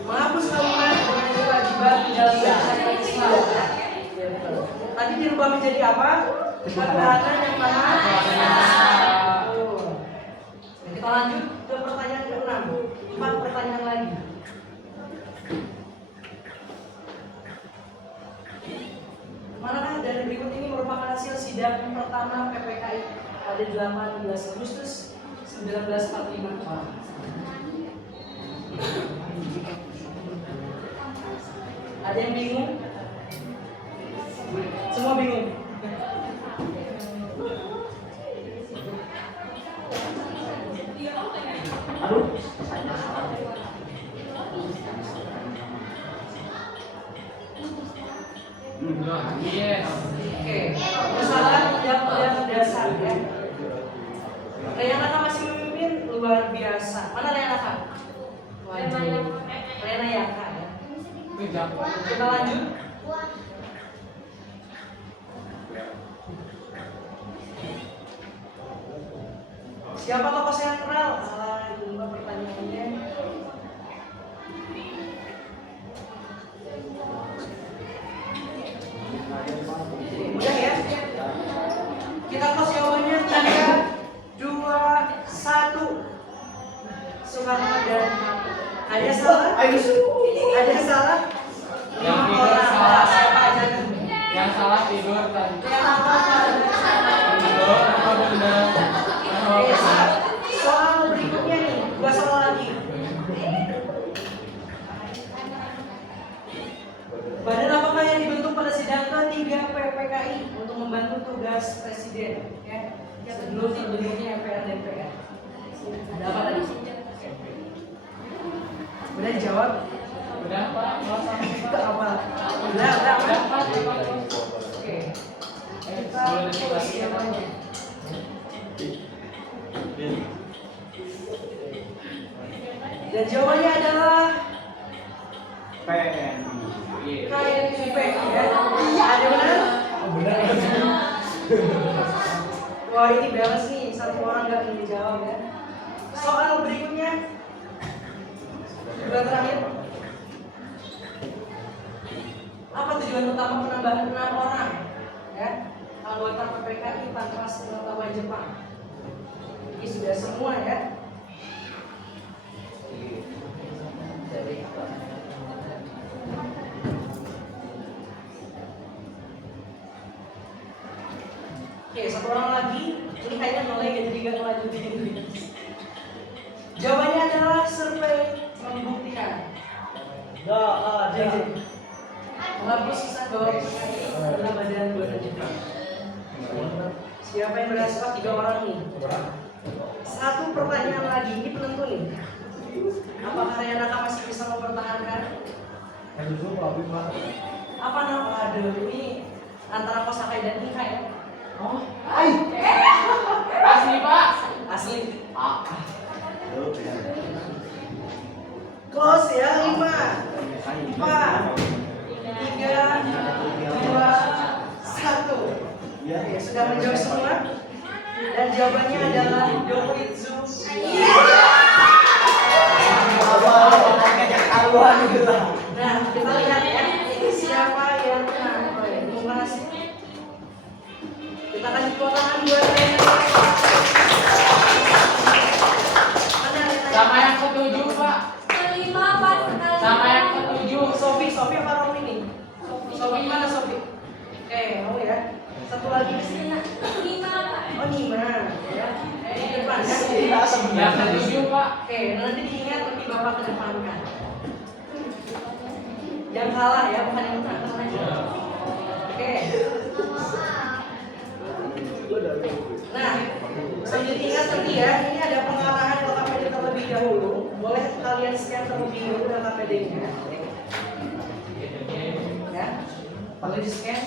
Menghapus kalimat dengan kewajiban tinggal di syariat Islam. Tadi dirubah menjadi apa? Ketuhanan yang maha esa. Kita lanjut ke pertanyaan ke-6. 4 pertanyaan lagi. Manakah dari berikut ini merupakan hasil sidang pertama PPKI pada 18 Agustus 1945? Ada yang bingung? Semua bingung? Aduh. Yes. Oke, masalah undang-undang dasar ya. Leonaka masih memimpin luar biasa. Mana Leonaka? Leonaka ya. Kita lanjut. Siapa tokoh sentral? Ini pertanyaannya. Mudah ya? Kita close jawabannya 3, 2, 1. Soekarno dan ada salah? Ada salah? Yang Lima tidur orang. salah. Siapa aja? Yang salah tidur tadi. Yang apa? Tidur apa benar? Oke, soal berikutnya nih, 2 soal lagi. Badan apakah yang dibentuk pada sidang ke-3 PPKI untuk membantu tugas presiden? Ya, sebelum terbentuknya MPR dan DPR. Ada apa tadi? Udah dijawab? Udah Pak, mau sama Itu apa? Udah. Oke. Kita close jawabannya. Dan jawabannya adalah KNIP ya. Ada benar? Wah ini balance nih, satu orang nggak ingin jawab ya. Soal berikutnya, dua terakhir. Apa tujuan utama penambahan 6 orang ya anggota PPKI Pantras Pengetahuan Jepang? Ini sudah semua ya. Oke, satu orang lagi. Ini kayaknya nolnya jadi gak ngelanjutin. Jawabannya adalah survei membuktikan. Menghapus sisa bahwa adalah badan buatan Jepang. Siapa yang berhasil? 3 orang nih. Satu pertanyaan lagi, ini penentu nih. Apakah Leonaka masih bisa mempertahankan? Apa nama? Aduh, ini antara Kosakai dan Nika ya? Oh, Asli Pak. asli. Close ya, 5, 4, 3, 2, 1. Ya, sudah menjawab semua. Dan jawabannya adalah Doritsu. Nah, kita lihat ya, siapa yang menang. Terima kasih. Kita kasih tepuk tangan buat Leonaka. Sama yang ketujuh Pak. Kelima Pak. Sama yang ketujuh. Sofi apa Romi nih? Sofi mana Sofi? Oke, mau ya. Satu lagi di sini. Kelima Pak. Oh, Nima ya. Di depan ya. Yang ketujuh Pak. Oke, nanti diingat lebih Bapak kedepankan. Yang kalah ya, bukan yang menang. Tenang aja. Oke. Nah, sambil diingat tadi ya, ini ada pengarahan LKPD terlebih dahulu. Boleh kalian scan terlebih dahulu LKPD-nya. Ya, boleh di scan.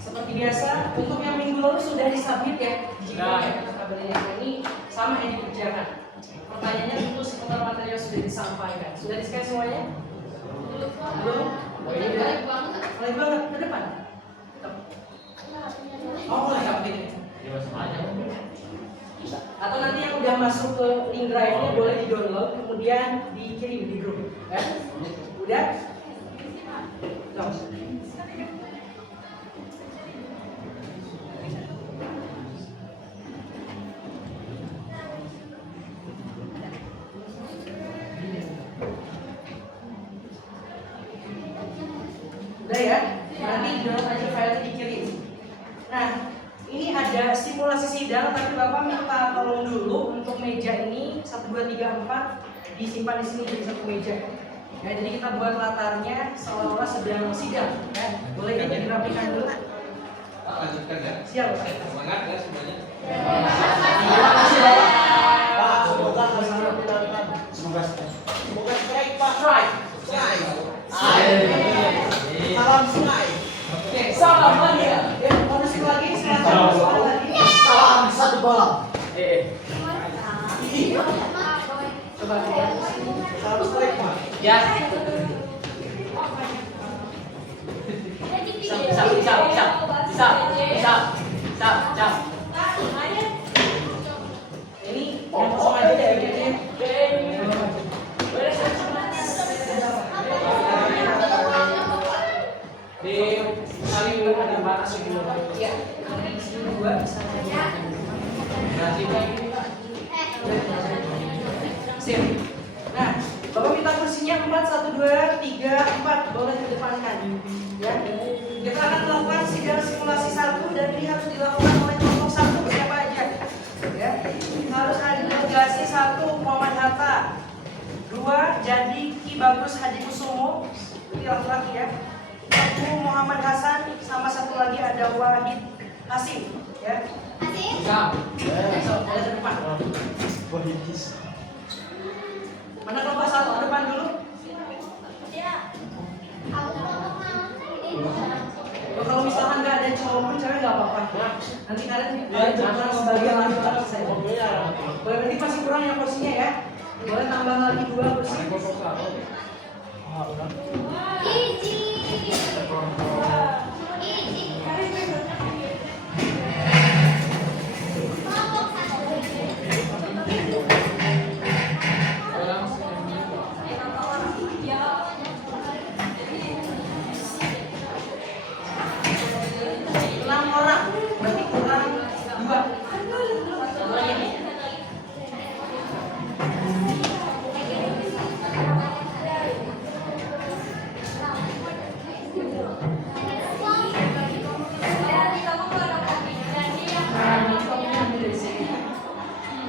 Seperti biasa, untuk yang minggu lalu sudah disubmit ya. Jika LKPD-nya ini sama yang dikerjakan. Pertanyaannya tentu seputar materi yang sudah disampaikan. Sudah di scan semuanya? Belum? Boleh banget ke depan. Oh, boleh update. Atau nanti yang udah masuk ke link drive-nya boleh di-download kemudian dikirim di grup. Ya? Udah? No. Udah ya? Nanti di-download aja filenya dikirim. Nah, ini ada simulasi sidang, tapi Bapak minta tolong dulu untuk meja ini 1, 2, 3, 4 disimpan di sini jadi satu meja. Ya, jadi kita buat latarnya seolah-olah sedang sidang. Ya, boleh kita dirapikan dulu. Pak, lanjutkan ya. Siap, Pak. Semangat ya semuanya. Terima kasih, Bapak. Pak, semoga hasil menyenangkan. Semoga strike, Pak. Strike. Strike. Salam strike. Oke. Coba lihat di sini. Harus klik, Pak. Ya. Bisa. Ini yang kosong aja ya, gitu ya. Di kali dulu ada batas dulu. Iya. Di sini dua bisa aja. Nah, sini. Sip. Nah, Bapak minta kursinya 4, 1, 2, 3, 4. Boleh didepankan. Ya. Kita akan melakukan sidang simulasi 1 dan ini harus dilakukan oleh kelompok 1 siapa aja. Ya. Harus ada delegasi 1 Muhammad Hatta. 2 Jadi Ki Bagus Haji Kusumo. Ini laki-laki ya. 1 Muhammad Hasan sama 1 lagi ada Wahid Hasim. Ya. Bisa. So, ada di depan. Mana kelompok 1 ke depan dulu? Oh, kalau misalkan nggak ada cowok pun cewek nggak apa-apa. Nanti kalian jangan sebagian laki-laki saja. Boleh berarti masih kurang ya kursinya ya. Boleh tambah lagi 2 kursi. Berarti kurang 2.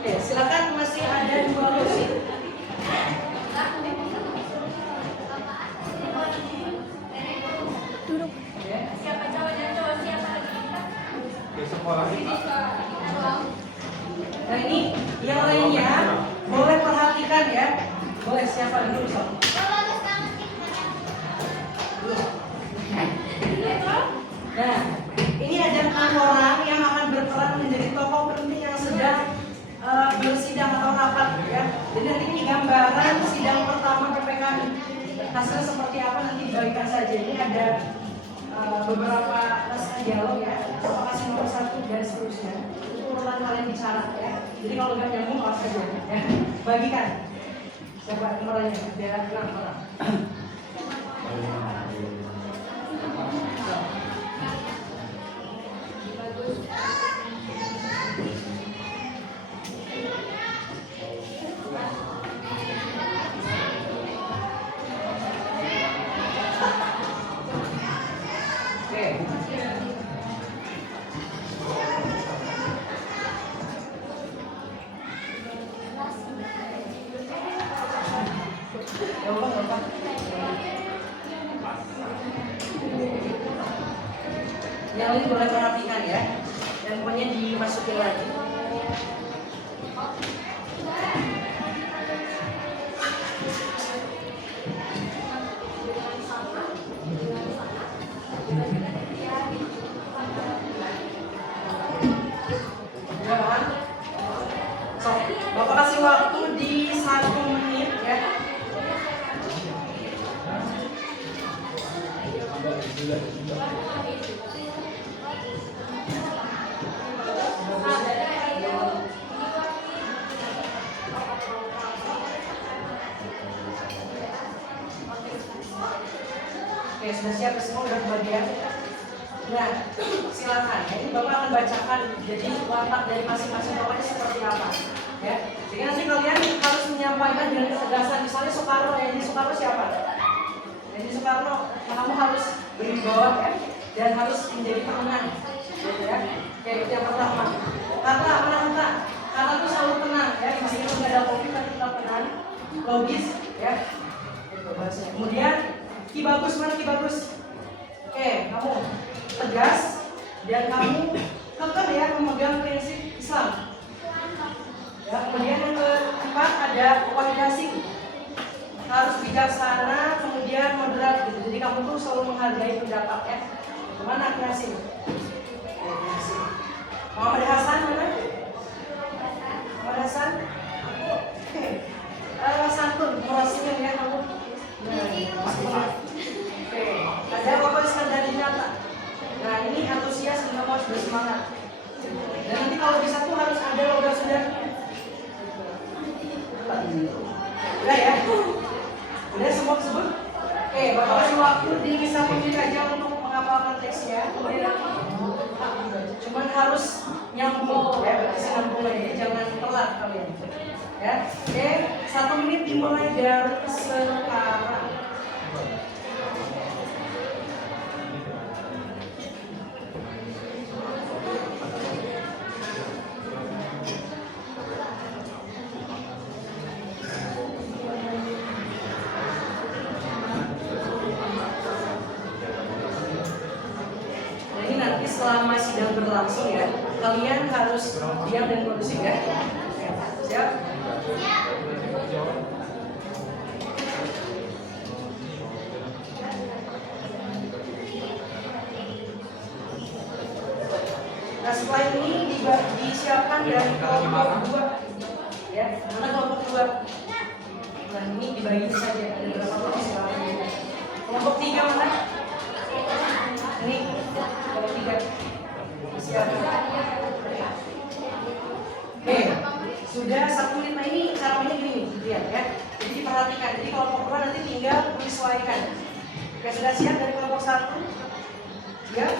Oke, silakan masih ada 2 kursi. Siapa cowok dan cowok siapa lagi? Nah ini yang lainnya boleh perhatikan ya. Boleh siapa dulu Sob? Nah ini ada 6 orang yang akan berperan menjadi tokoh penting yang sedang bersidang atau rapat ya. Jadi nanti ini gambaran sidang pertama PPKI. Hasilnya seperti apa nanti dibagikan saja. Ini ada beberapa naskah dialog ya. Bapak kasih nomor 1 dan seterusnya. Itu urutan kalian bicara ya. Jadi kalau nggak nyambung awas saja ya. Bagikan. Siapa nomornya? Biar 6 orang. Yang ini boleh perhatikan ya. Dan pokoknya dimasukin lagi. So, Bapak kasih waktu di 1 menit ya. Oke, sudah siap semua, udah kebagian. Nah, silakan. Ini Bapak akan bacakan jadi watak dari masing-masing bapaknya seperti apa. Ya, jadi nanti kalian harus menyampaikan dengan ketegasan. Misalnya Soekarno, ya ini Soekarno siapa? Jadi Soekarno, kamu harus berwibawa ya, dan harus menjadi pemenang. Gitu ya. Kayak itu yang pertama. Hatta, mana Hatta? Hatta tuh selalu tenang ya, meskipun nggak ada kopi tapi tetap tenang, logis ya. Itu bahasanya. Kemudian Ki Bagus, mana Ki Bagus? Oke, kamu tegas dan kamu kekeh ya memegang prinsip Islam. Ya, kemudian yang keempat ada Wahid Hasim. Harus bijaksana, kemudian moderat gitu. Jadi kamu tuh selalu menghargai pendapat ya. Kemana Ki Hasim? Muhammad Hasan mana? Muhammad Hasan? Oke. senyum ya kamu. Oke, ada Bapak Iskandar Dinata. Nah ini antusias dan kamu harus bersemangat. Dan nanti kalau bisa tuh harus ada logam sudah. Udah ya? Udah semua tersebut? Oke, Bapak kasih waktu di 1 menit aja untuk menghafalkan teksnya. Cuman harus nyambung ya, berarti nyambung aja, jangan telat kalian. Ya, oke, 1 menit dimulai dari sekarang. Selama sidang berlangsung ya, kalian harus diam dan kondusif ya. Siap? Nah setelah ini disiapkan dari kelompok 2 ya, mana kelompok 2? Nah ini dibagi saja, ada berapa kelompok silahkan. Kelompok 3 mana? Ini kelompok 3. Siap. Oke, sudah 1 menit. Nah ini cara mainnya gini lihat ya. Jadi diperhatikan. Jadi kelompok 2 nanti tinggal menyesuaikan. Oke, sudah siap dari kelompok 1? Siap?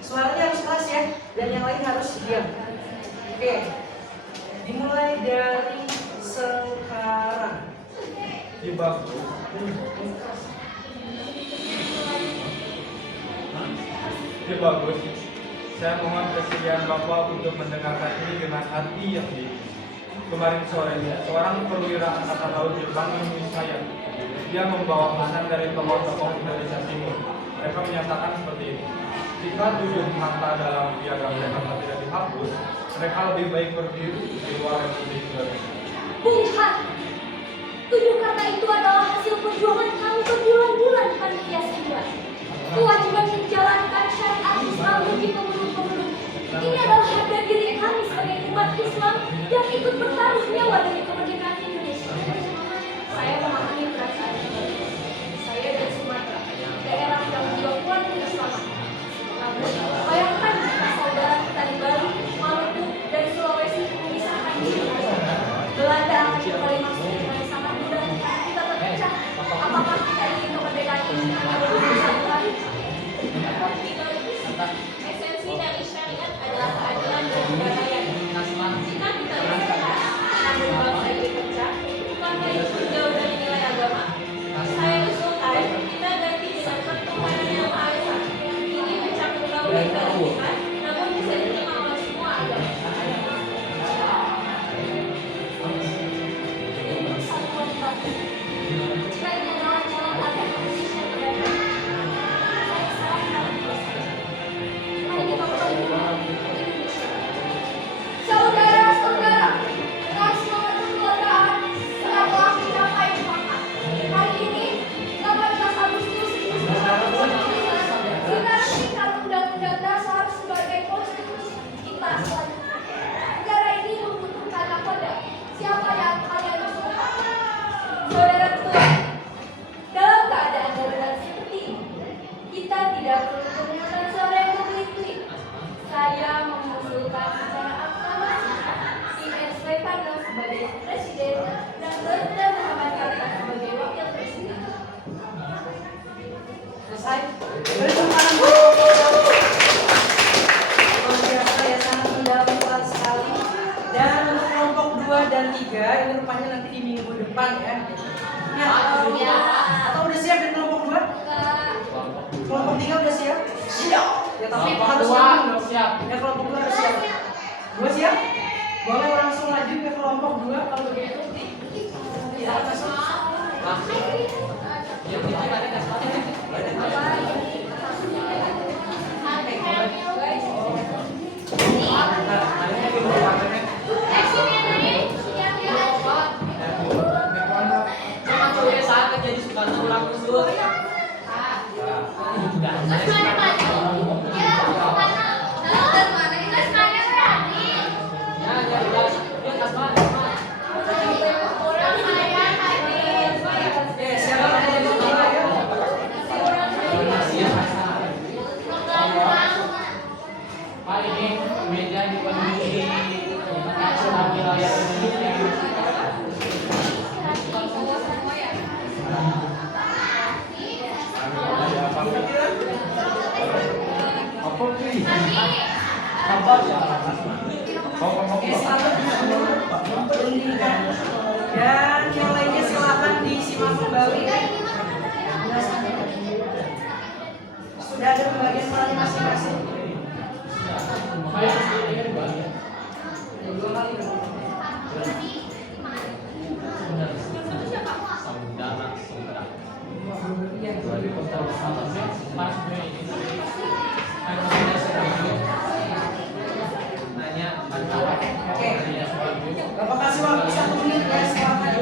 Suaranya harus keras ya, dan yang lain harus diam. Oke, dimulai dari sekarang. Ya bagus. Saya mohon kesediaan Bapak untuk mendengarkan ini dengan hati yang baik. Kemarin sore, seorang perwira Angkatan Laut Jepang menemui saya. Dia membawa pesan dari tokoh-tokoh Indonesia Timur. Mereka menyatakan seperti ini. Jika 7 kata dalam piagam Jakarta tidak dihapus, mereka lebih baik berdiri di luar Republik Indonesia. Bung Han, 7 kata itu adalah hasil perjuangan kami berbulan-bulan di panitia 9. Kewajiban menjalankan syariat Islam bagi pemeluk-pemeluk. Ini adalah harga diri kami sebagai umat Islam yang ikut bertaruh nyawa demi kemerdekaan Indonesia. Saya memahami perasaan saya dari Sumatera, daerah yang Papua tidak selamat. Namun, bayangkan jika saudara kita di Bali, Maluku, dan Sulawesi memisahkan diri. Belanda akan kembali masuk dengan sangat mudah. Kita terpecah. Apakah kita ingin kemerdekaan ini hanya berusaha satu hari? Esensi dari syariat adalah keadilan dan perdamaian. Jika kita bersepakat, namun bangsa ini pecah, bukankah itu jauh dari nilai agama? Saya usulkan kita ganti dengan pertumpahan yang Maha Esa. Ini mencakup gaul keagamaan, namun bisa diterima oleh semua agama. Satuan bangsa. Jika ini adalah calon agar Indonesia berdamai, saya sarankan mari kita kembali ke Indonesia. Saudara-saudara, dengan semangat kekeluargaan telah mencapai semangat. Hari ini, 18 Agustus 1945, kita resmikan Undang-Undang Dasar sebagai konstitusi kita selanjutnya. Negara ini membutuhkan nakoda. Siapa yang kalian usulkan? Saudara ketua, dalam keadaan darurat seperti ini, kita tidak perlu menggunakan suara yang berkelit-kelit. Saya mengusulkan secara aklamasi I.R. Soekarno sebagai presiden dan Dr. Muhammad Hatta sebagai wakil presiden. Selesai? Bertepatan luar biasa ya, sangat mendalam sekali. Dan untuk kelompok 2 dan 3 ini rupanya nanti di minggu depan ya. Ya. Atau udah siap di kelompok 2? Kelompok 3 udah siap? Siap. Ya tapi harus siap. Ya kelompok 2 harus siap. 2 siap? Boleh langsung lanjut ke kelompok 2 kalau begitu. Ya, langsung. Apa sih? Sabar ya. Oke, selamat berundikan. Dan yang lainnya silakan disimak kembali. Sudah ada pembagian peran masing-masing. Oke, Bapak kasih waktu 1 menit ya, silakan.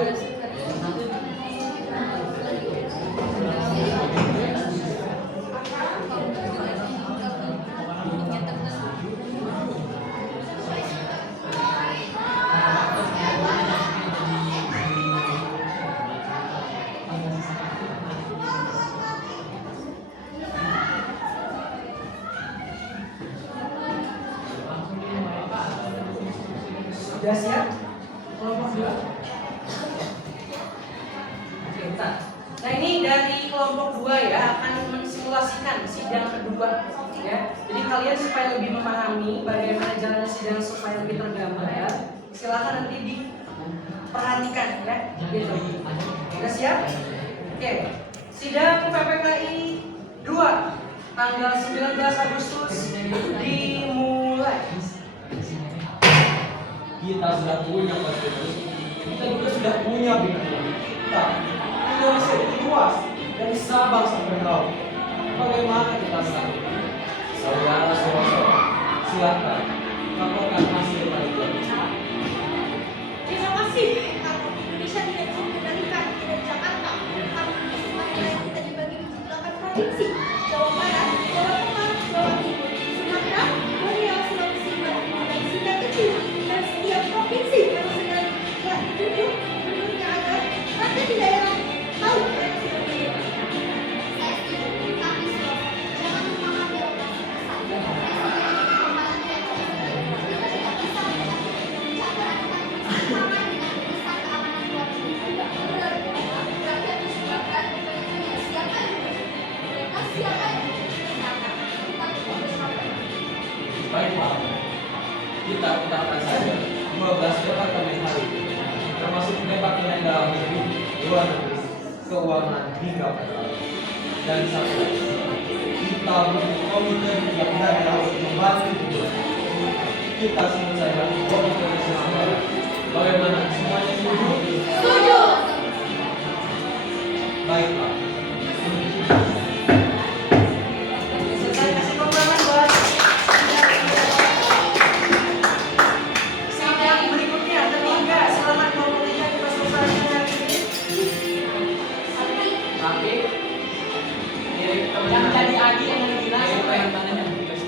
Sudah siap? Kelompok 2. Oke, bentar. Nah, ini dari kelompok 2 ya akan mensimulasikan sidang kedua ya. Jadi kalian supaya lebih memahami bagaimana jalannya sidang supaya lebih tergambar, silakan nanti diperhatikan ya. Gitu. Sudah siap? Oke. Sidang PPKI 2 tanggal 19 Agustus dimulai. Kita sudah punya fasilitas, kita juga sudah punya bintang. Kita Indonesia itu luas dari Sabang sampai Merauke. Bagaimana kita sambut? Saudara-saudara, silakan laporkan hasil penelitian. Terima kasih. Kalau Indonesia tidak bisa mengendalikan dari Jakarta, karena semua wilayah kita dibagi menjadi 8 provinsi: Jawa Barat, Jawa Tengah, Jawa Timur, Sumatera, Borneo, Sulawesi Barat, dan Sunda Kecil. Dan setiap provinsi harus segera ditunjuk gubernurnya agar rakyat di daerah tahu mereka sudah berbeda. Saya setuju, tapi jangan memahami operasi Baik Pak, kita putarkan saja 12 departemen hari, termasuk departemen dalam negeri, luar negeri, keuangan hingga petroleum. Dan satu lagi, kita butuh komite yang daerah untuk membantu itu. Kita sebut saja komite nasional. Bagaimana semuanya setuju? Setuju. Baik Pak. Selesai, kasih pengumuman buat sidang berikutnya ketiga. Selamat memulihkan keselesaian hari ini. Tapi mirip teman yang jadi Agi yang gila mirip yang mana yang mirip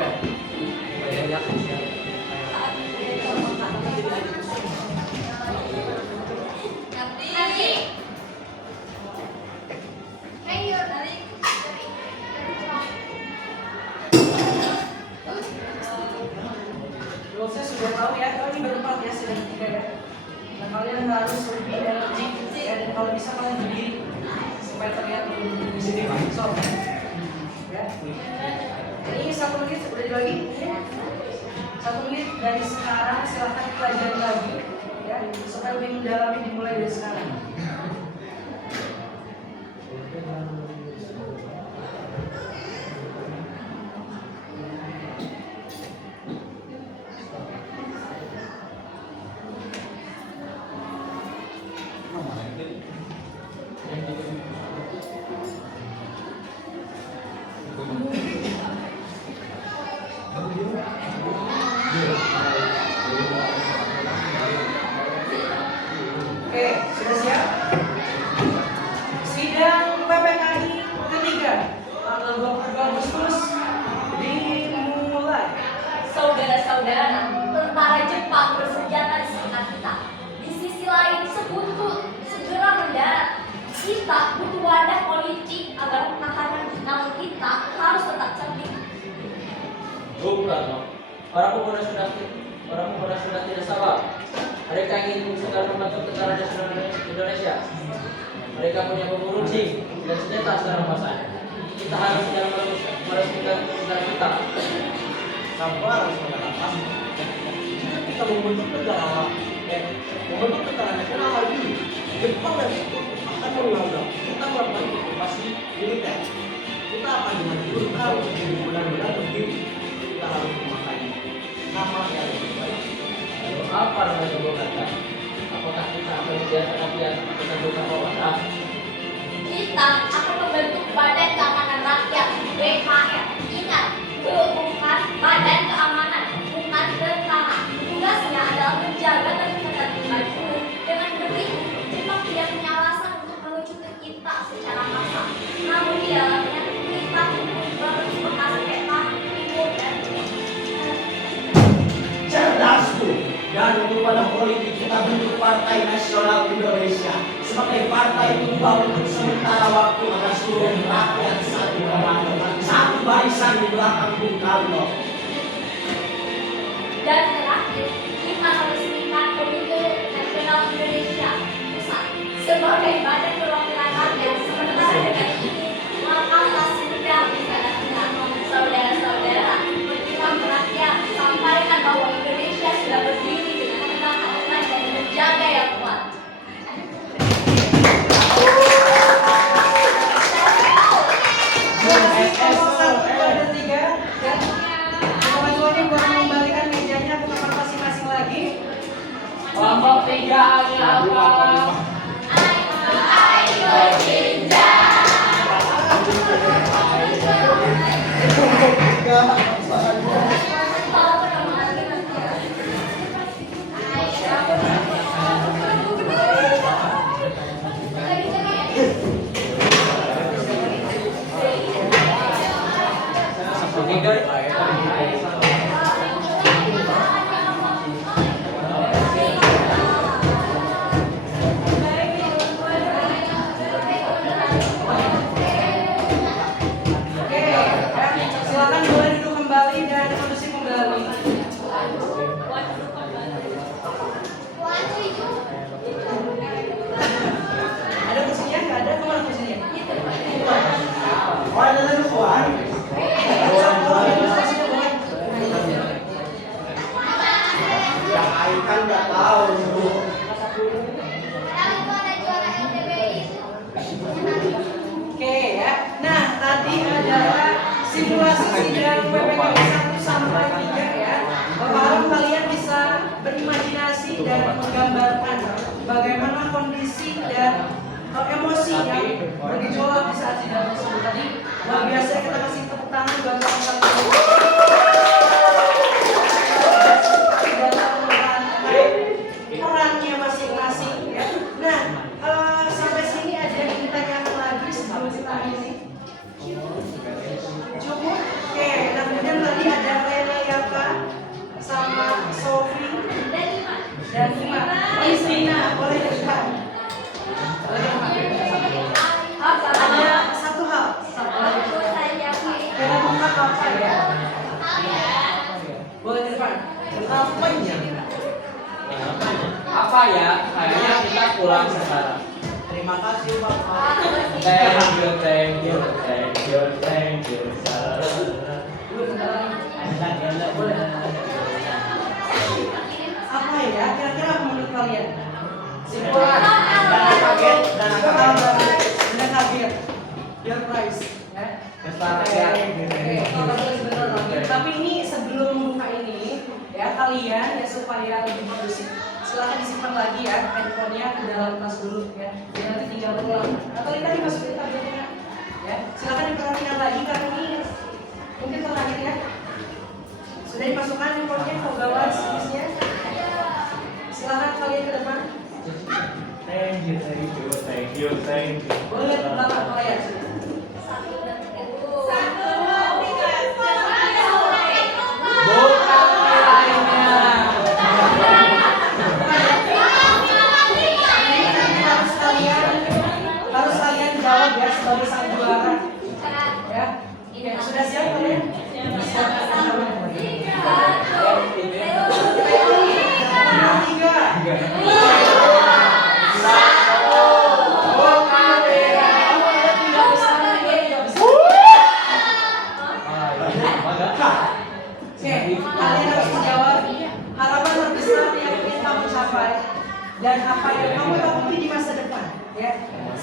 kan? Bayar yakin sih. Nanti. Hey, yuk, nanti. Saya sudah tahu ya, kalau ini berempat ya sidang ketiga ya. Nah, kalian harus lebih energi dan kalau bisa kalian berdiri supaya terlihat lebih di sini so, ya. Ini 1 menit sudah dibagi. 1 menit dari sekarang silahkan pelajari lagi ya supaya lebih mendalami dimulai dari sekarang. Oke, sudah siap? Sidang PPKI ketiga tanggal 22 Agustus dimulai. Saudara-saudara, tentara Jepang bersenjata di sekitar kita. Di sisi lain, sekutu segera mendarat. Kita butuh wadah politik agar pertahanan namun kita harus tetap cerdik. Bukan, para pemuda sudah tidak sabar. Mereka ingin segera membentuk tentara nasional Indonesia. Mereka punya pemburu sih dan senjata secara masanya. Kita harus dalam meresmikan negara kita. Tanpa harus mengatakan kita membentuk negara membentuk negara nasional lagi. Jepang dan akan menganggap kita melakukan okupasi militer. Kita akan dihancurkan benar-benar berdiri. Kita harus memakai nama yang lebih baik. Lalu apa yang kita katakan? Apakah kita akan membiasakan dia dengan bukan wawancara? Kita akan membentuk Badan Keamanan Rakyat (BKR). Ingat, bukan Badan Keamanan, bukan tentara. Tugasnya adalah menjaga dan ketertiban umum. Dengan begitu, Jepang tidak punya alasan untuk melucuti kita secara massal. Namun di dalamnya kita bekas peta, timur dan Cerdas tuh. Dan untuk pada politik kita bentuk Partai Nasional Indonesia sebagai partai tunggal untuk sementara waktu agar seluruh rakyat satu komando, satu barisan di belakang Bung Karno. Dan terakhir, kita meresmikan Komite Nasional Indonesia Pusat sebagai badan perwakilan rakyat. Sementara dengan ini, langkah sudah bisa dilakukan. Saudara-saudara, berjuang rakyat, sampaikan bahwa Indonesia sudah berdiri dengan tenang dan menjaga yang kuat. Terima kasih kelompok 1, 2, dan 3. Ya. Teman-teman buat mengembalikan mejanya ke tempat masing-masing lagi. Kelompok 3 hanya apa? Ayo Jinja. Oke, ya. Silakan boleh duduk kembali dan kondusif kembali. Ada kursinya? Nggak ada? Kemana kursinya? Oh, ada lagi kawan. Yang Aing kan nggak tahu Bu. Oke ya. Nah, tadi adalah simulasi sidang PPKU 1 sampai 3 ya. Berharap kalian bisa berimajinasi dan menggambarkan bagaimana kondisi dan emosi yang bergejolak di saat sidang tersebut tadi. Luar biasa, kita kasih tepuk tangan buat kalian. Perannya masing-masing ya. Nah, sampai sini ada yang ditanyakan lagi sebelum kita ini. Cukup? Oke, nah kemudian tadi ada Lena Yaka sama Sofi dan Ima. Istrina, boleh dekat. Ada satu hal. Kira bukan apa ya? Boleh di depan. Apanya? Apa ya? Kayaknya kita pulang sekarang. Terima kasih Bapak. Thank you, thank you, thank you, thank you. Apa ya? Kira-kira apa menurut kalian? Simpulan. Dana kaget. Dana kaget. Your price. Ya. Tapi ini sebelum membuka ini, ya kalian ya supaya lebih kondusif, silakan disimpan lagi ya handphonenya ke dalam tas dulu ya. Biar nanti tinggal pulang. Atau ini tadi masukin tabletnya. Ya, silakan diperhatikan lagi karena ini mungkin terakhir ya. Sudah dimasukkan handphonenya ke bawah sisnya. Silakan kalian ke depan. Thank you, thank you, thank you, thank you. Boleh lihat ke belakang kalian. Bukan nilainya. Harus kalian jawab ya sebagai sang juara. Ya, oke, sudah siap kalian? Siap. Tiga. Bukan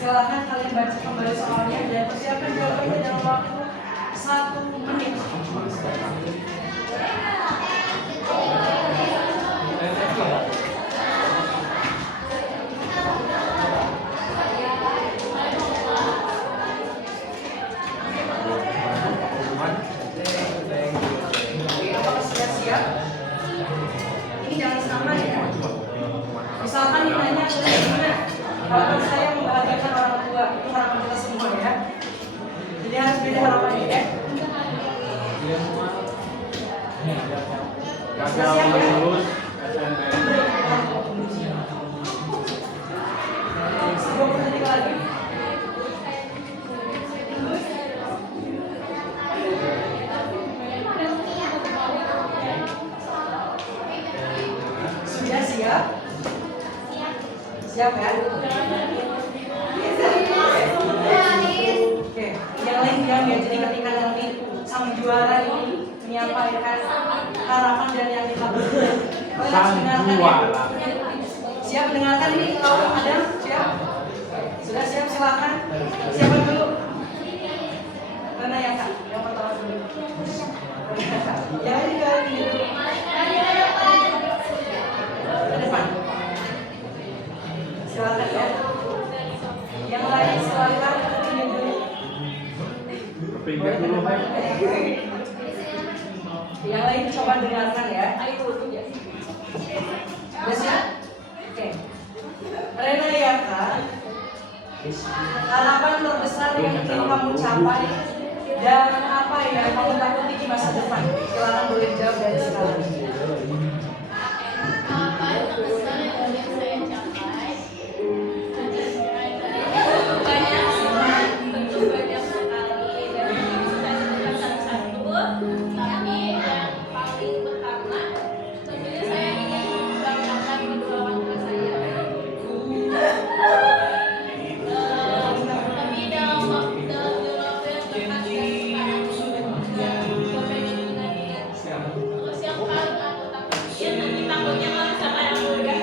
Silakan kalian baca kembali soalnya dan persiapkan jawabannya dalam waktu 1 menit. Apakah sudah siap? Ini jangan sama ya. Misalkan ditanya gimana? Harapan saya membahagiakan orang tua, itu harapan kita semua ya. Jadi harus beda harapannya ya. Sudah siap ya? lulus SNM. 20 detik lagi. Sudah siap? Siap ya? Oke, yang lain jangan ya. Jadi ketika nanti sang juara ini menyampaikan harapan dan yang dikabulkan, kalian harus mendengarkan ya. Siap mendengarkan ini? Kalau ada, siap? Sudah siap? Silakan. Siapa dulu? Mana yang kak? Yang pertama dulu. Jangan dikali dulu. Ke depan. Silakan ya. Yang lain silakan ini dulu. Pinggir dulu, Pak. Yang lain coba dengarkan ya. Ayo sudah. Sudah siap? Oke. Rena ya kak. Harapan terbesar yang ingin kamu capai dan apa yang kamu takuti di masa depan? Silakan boleh jawab dari sekarang. Harapan terbesar yang ingin saya capai tentu banyak sekali dan saya sebutkan satu-satu, tapi yang paling pertama tentunya saya ingin membanggakan kedua orang tua saya. Tapi dalam waktu yang dekat dan sekarang berpegang dengan dia. Terus yang paling aku takutin nanti takutnya kalau misalkan aku udah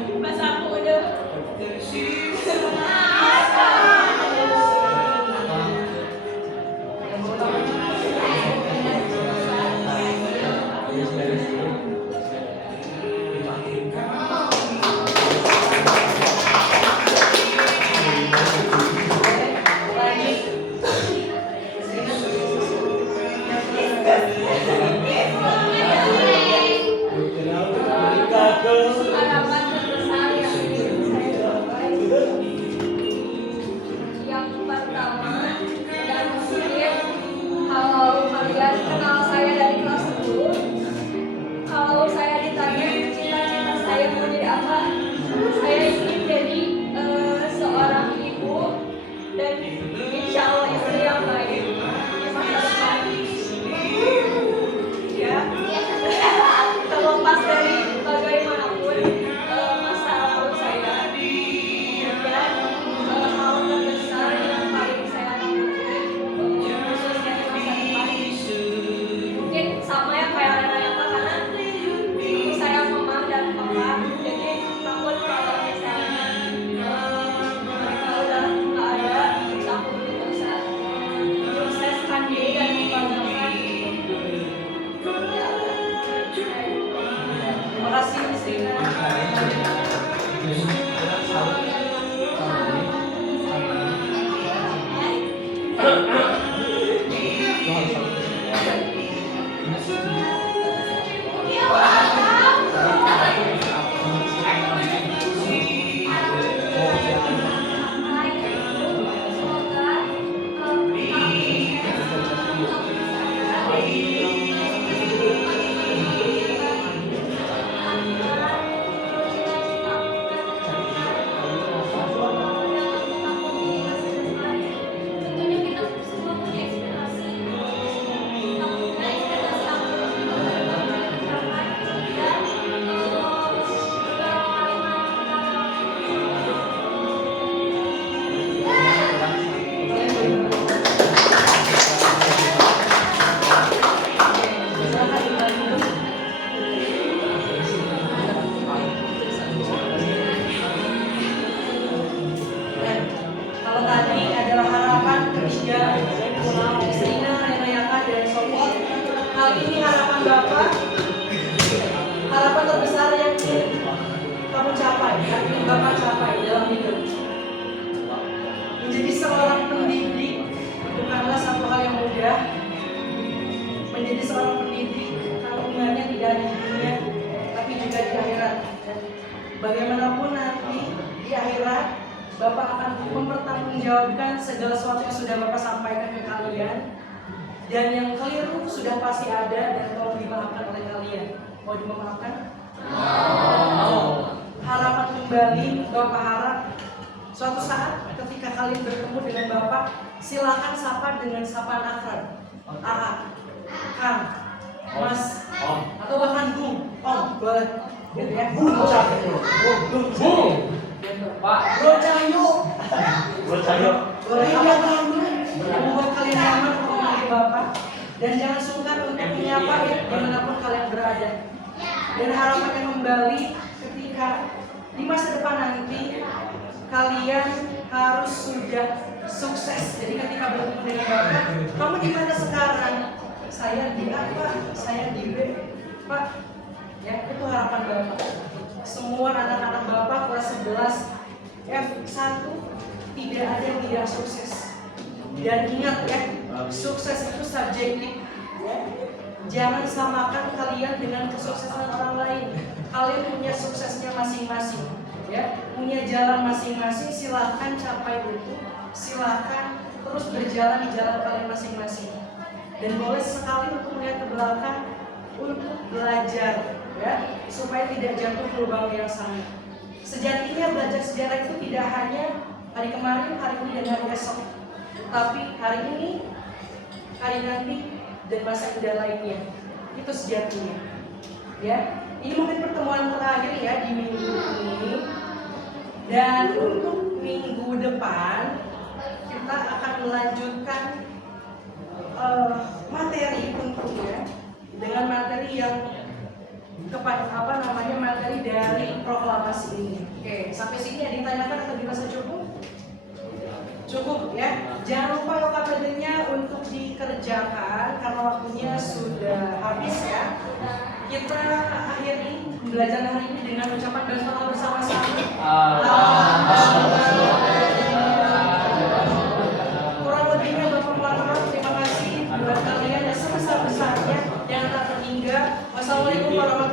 pas aku udah harapan terbesar yang ingin saya capai yang pertama dan mungkin kalau kalian kenal saya dari kelas 10, kalau saya ditanya cita-cita saya mau jadi apa, saya ingin jadi seorang ibu dan insya Allah istri yang baik di masa depan. Ya, terlepas dari bagaimanapun bagaimanapun nanti di akhirat Bapak akan mempertanggungjawabkan segala sesuatu yang sudah Bapak sampaikan ke kalian. Dan yang keliru sudah pasti ada dan mau dimaafkan oleh kalian. Mau dimaafkan? Harapan kembali, Bapak harap suatu saat ketika kalian bertemu dengan Bapak, silakan sapa dengan sapaan akrab. AA, Kang, Mas, atau bahkan Bung, Om, boleh. Gitu ya. Bung Pak. Bro Cahyo. Boleh Iya, yang membuat kalian nyaman untuk memanggil Bapak. Dan jangan sungkan untuk menyapa dimanapun kalian berada. Dan harapannya kembali ketika di masa depan nanti kalian harus sudah sukses. Jadi ketika bertemu dengan Bapak, kamu di mana sekarang? Saya di A, Pak. Saya di B, Pak. Ya, itu harapan Bapak. Semua anak-anak Bapak kelas 11 F1 tidak ada yang tidak sukses. Dan ingat ya, sukses itu subjektif. Ya. Jangan samakan kalian dengan kesuksesan orang lain. Kalian punya suksesnya masing-masing. Ya, punya jalan masing-masing. Silakan capai itu. Silakan terus berjalan di jalan kalian masing-masing. Dan boleh sekali untuk melihat ke belakang untuk belajar, ya, supaya tidak jatuh ke lubang yang sama. Sejatinya belajar sejarah itu tidak hanya hari kemarin, hari ini, dan hari esok, tapi hari ini, hari nanti, dan masa indah lainnya. Itu sejatinya. Ya, ini mungkin pertemuan terakhir ya di minggu ini. Dan untuk minggu depan kita akan melanjutkan materi tentunya dengan materi yang materi dari proklamasi ini. Oke, sampai sini ada yang ditanyakan atau dirasa cukup? Cukup ya. Jangan lupa OKPD-nya untuk dikerjakan karena waktunya sudah habis ya. Kita akhiri pembelajaran hari ini dengan ucapan doa bersama-sama. Kurang lebihnya Bapak mohon maaf. Terima kasih buat kalian yang sebesar-besarnya yang tak terhingga. Wassalamualaikum warahmatullahi wabarakatuh.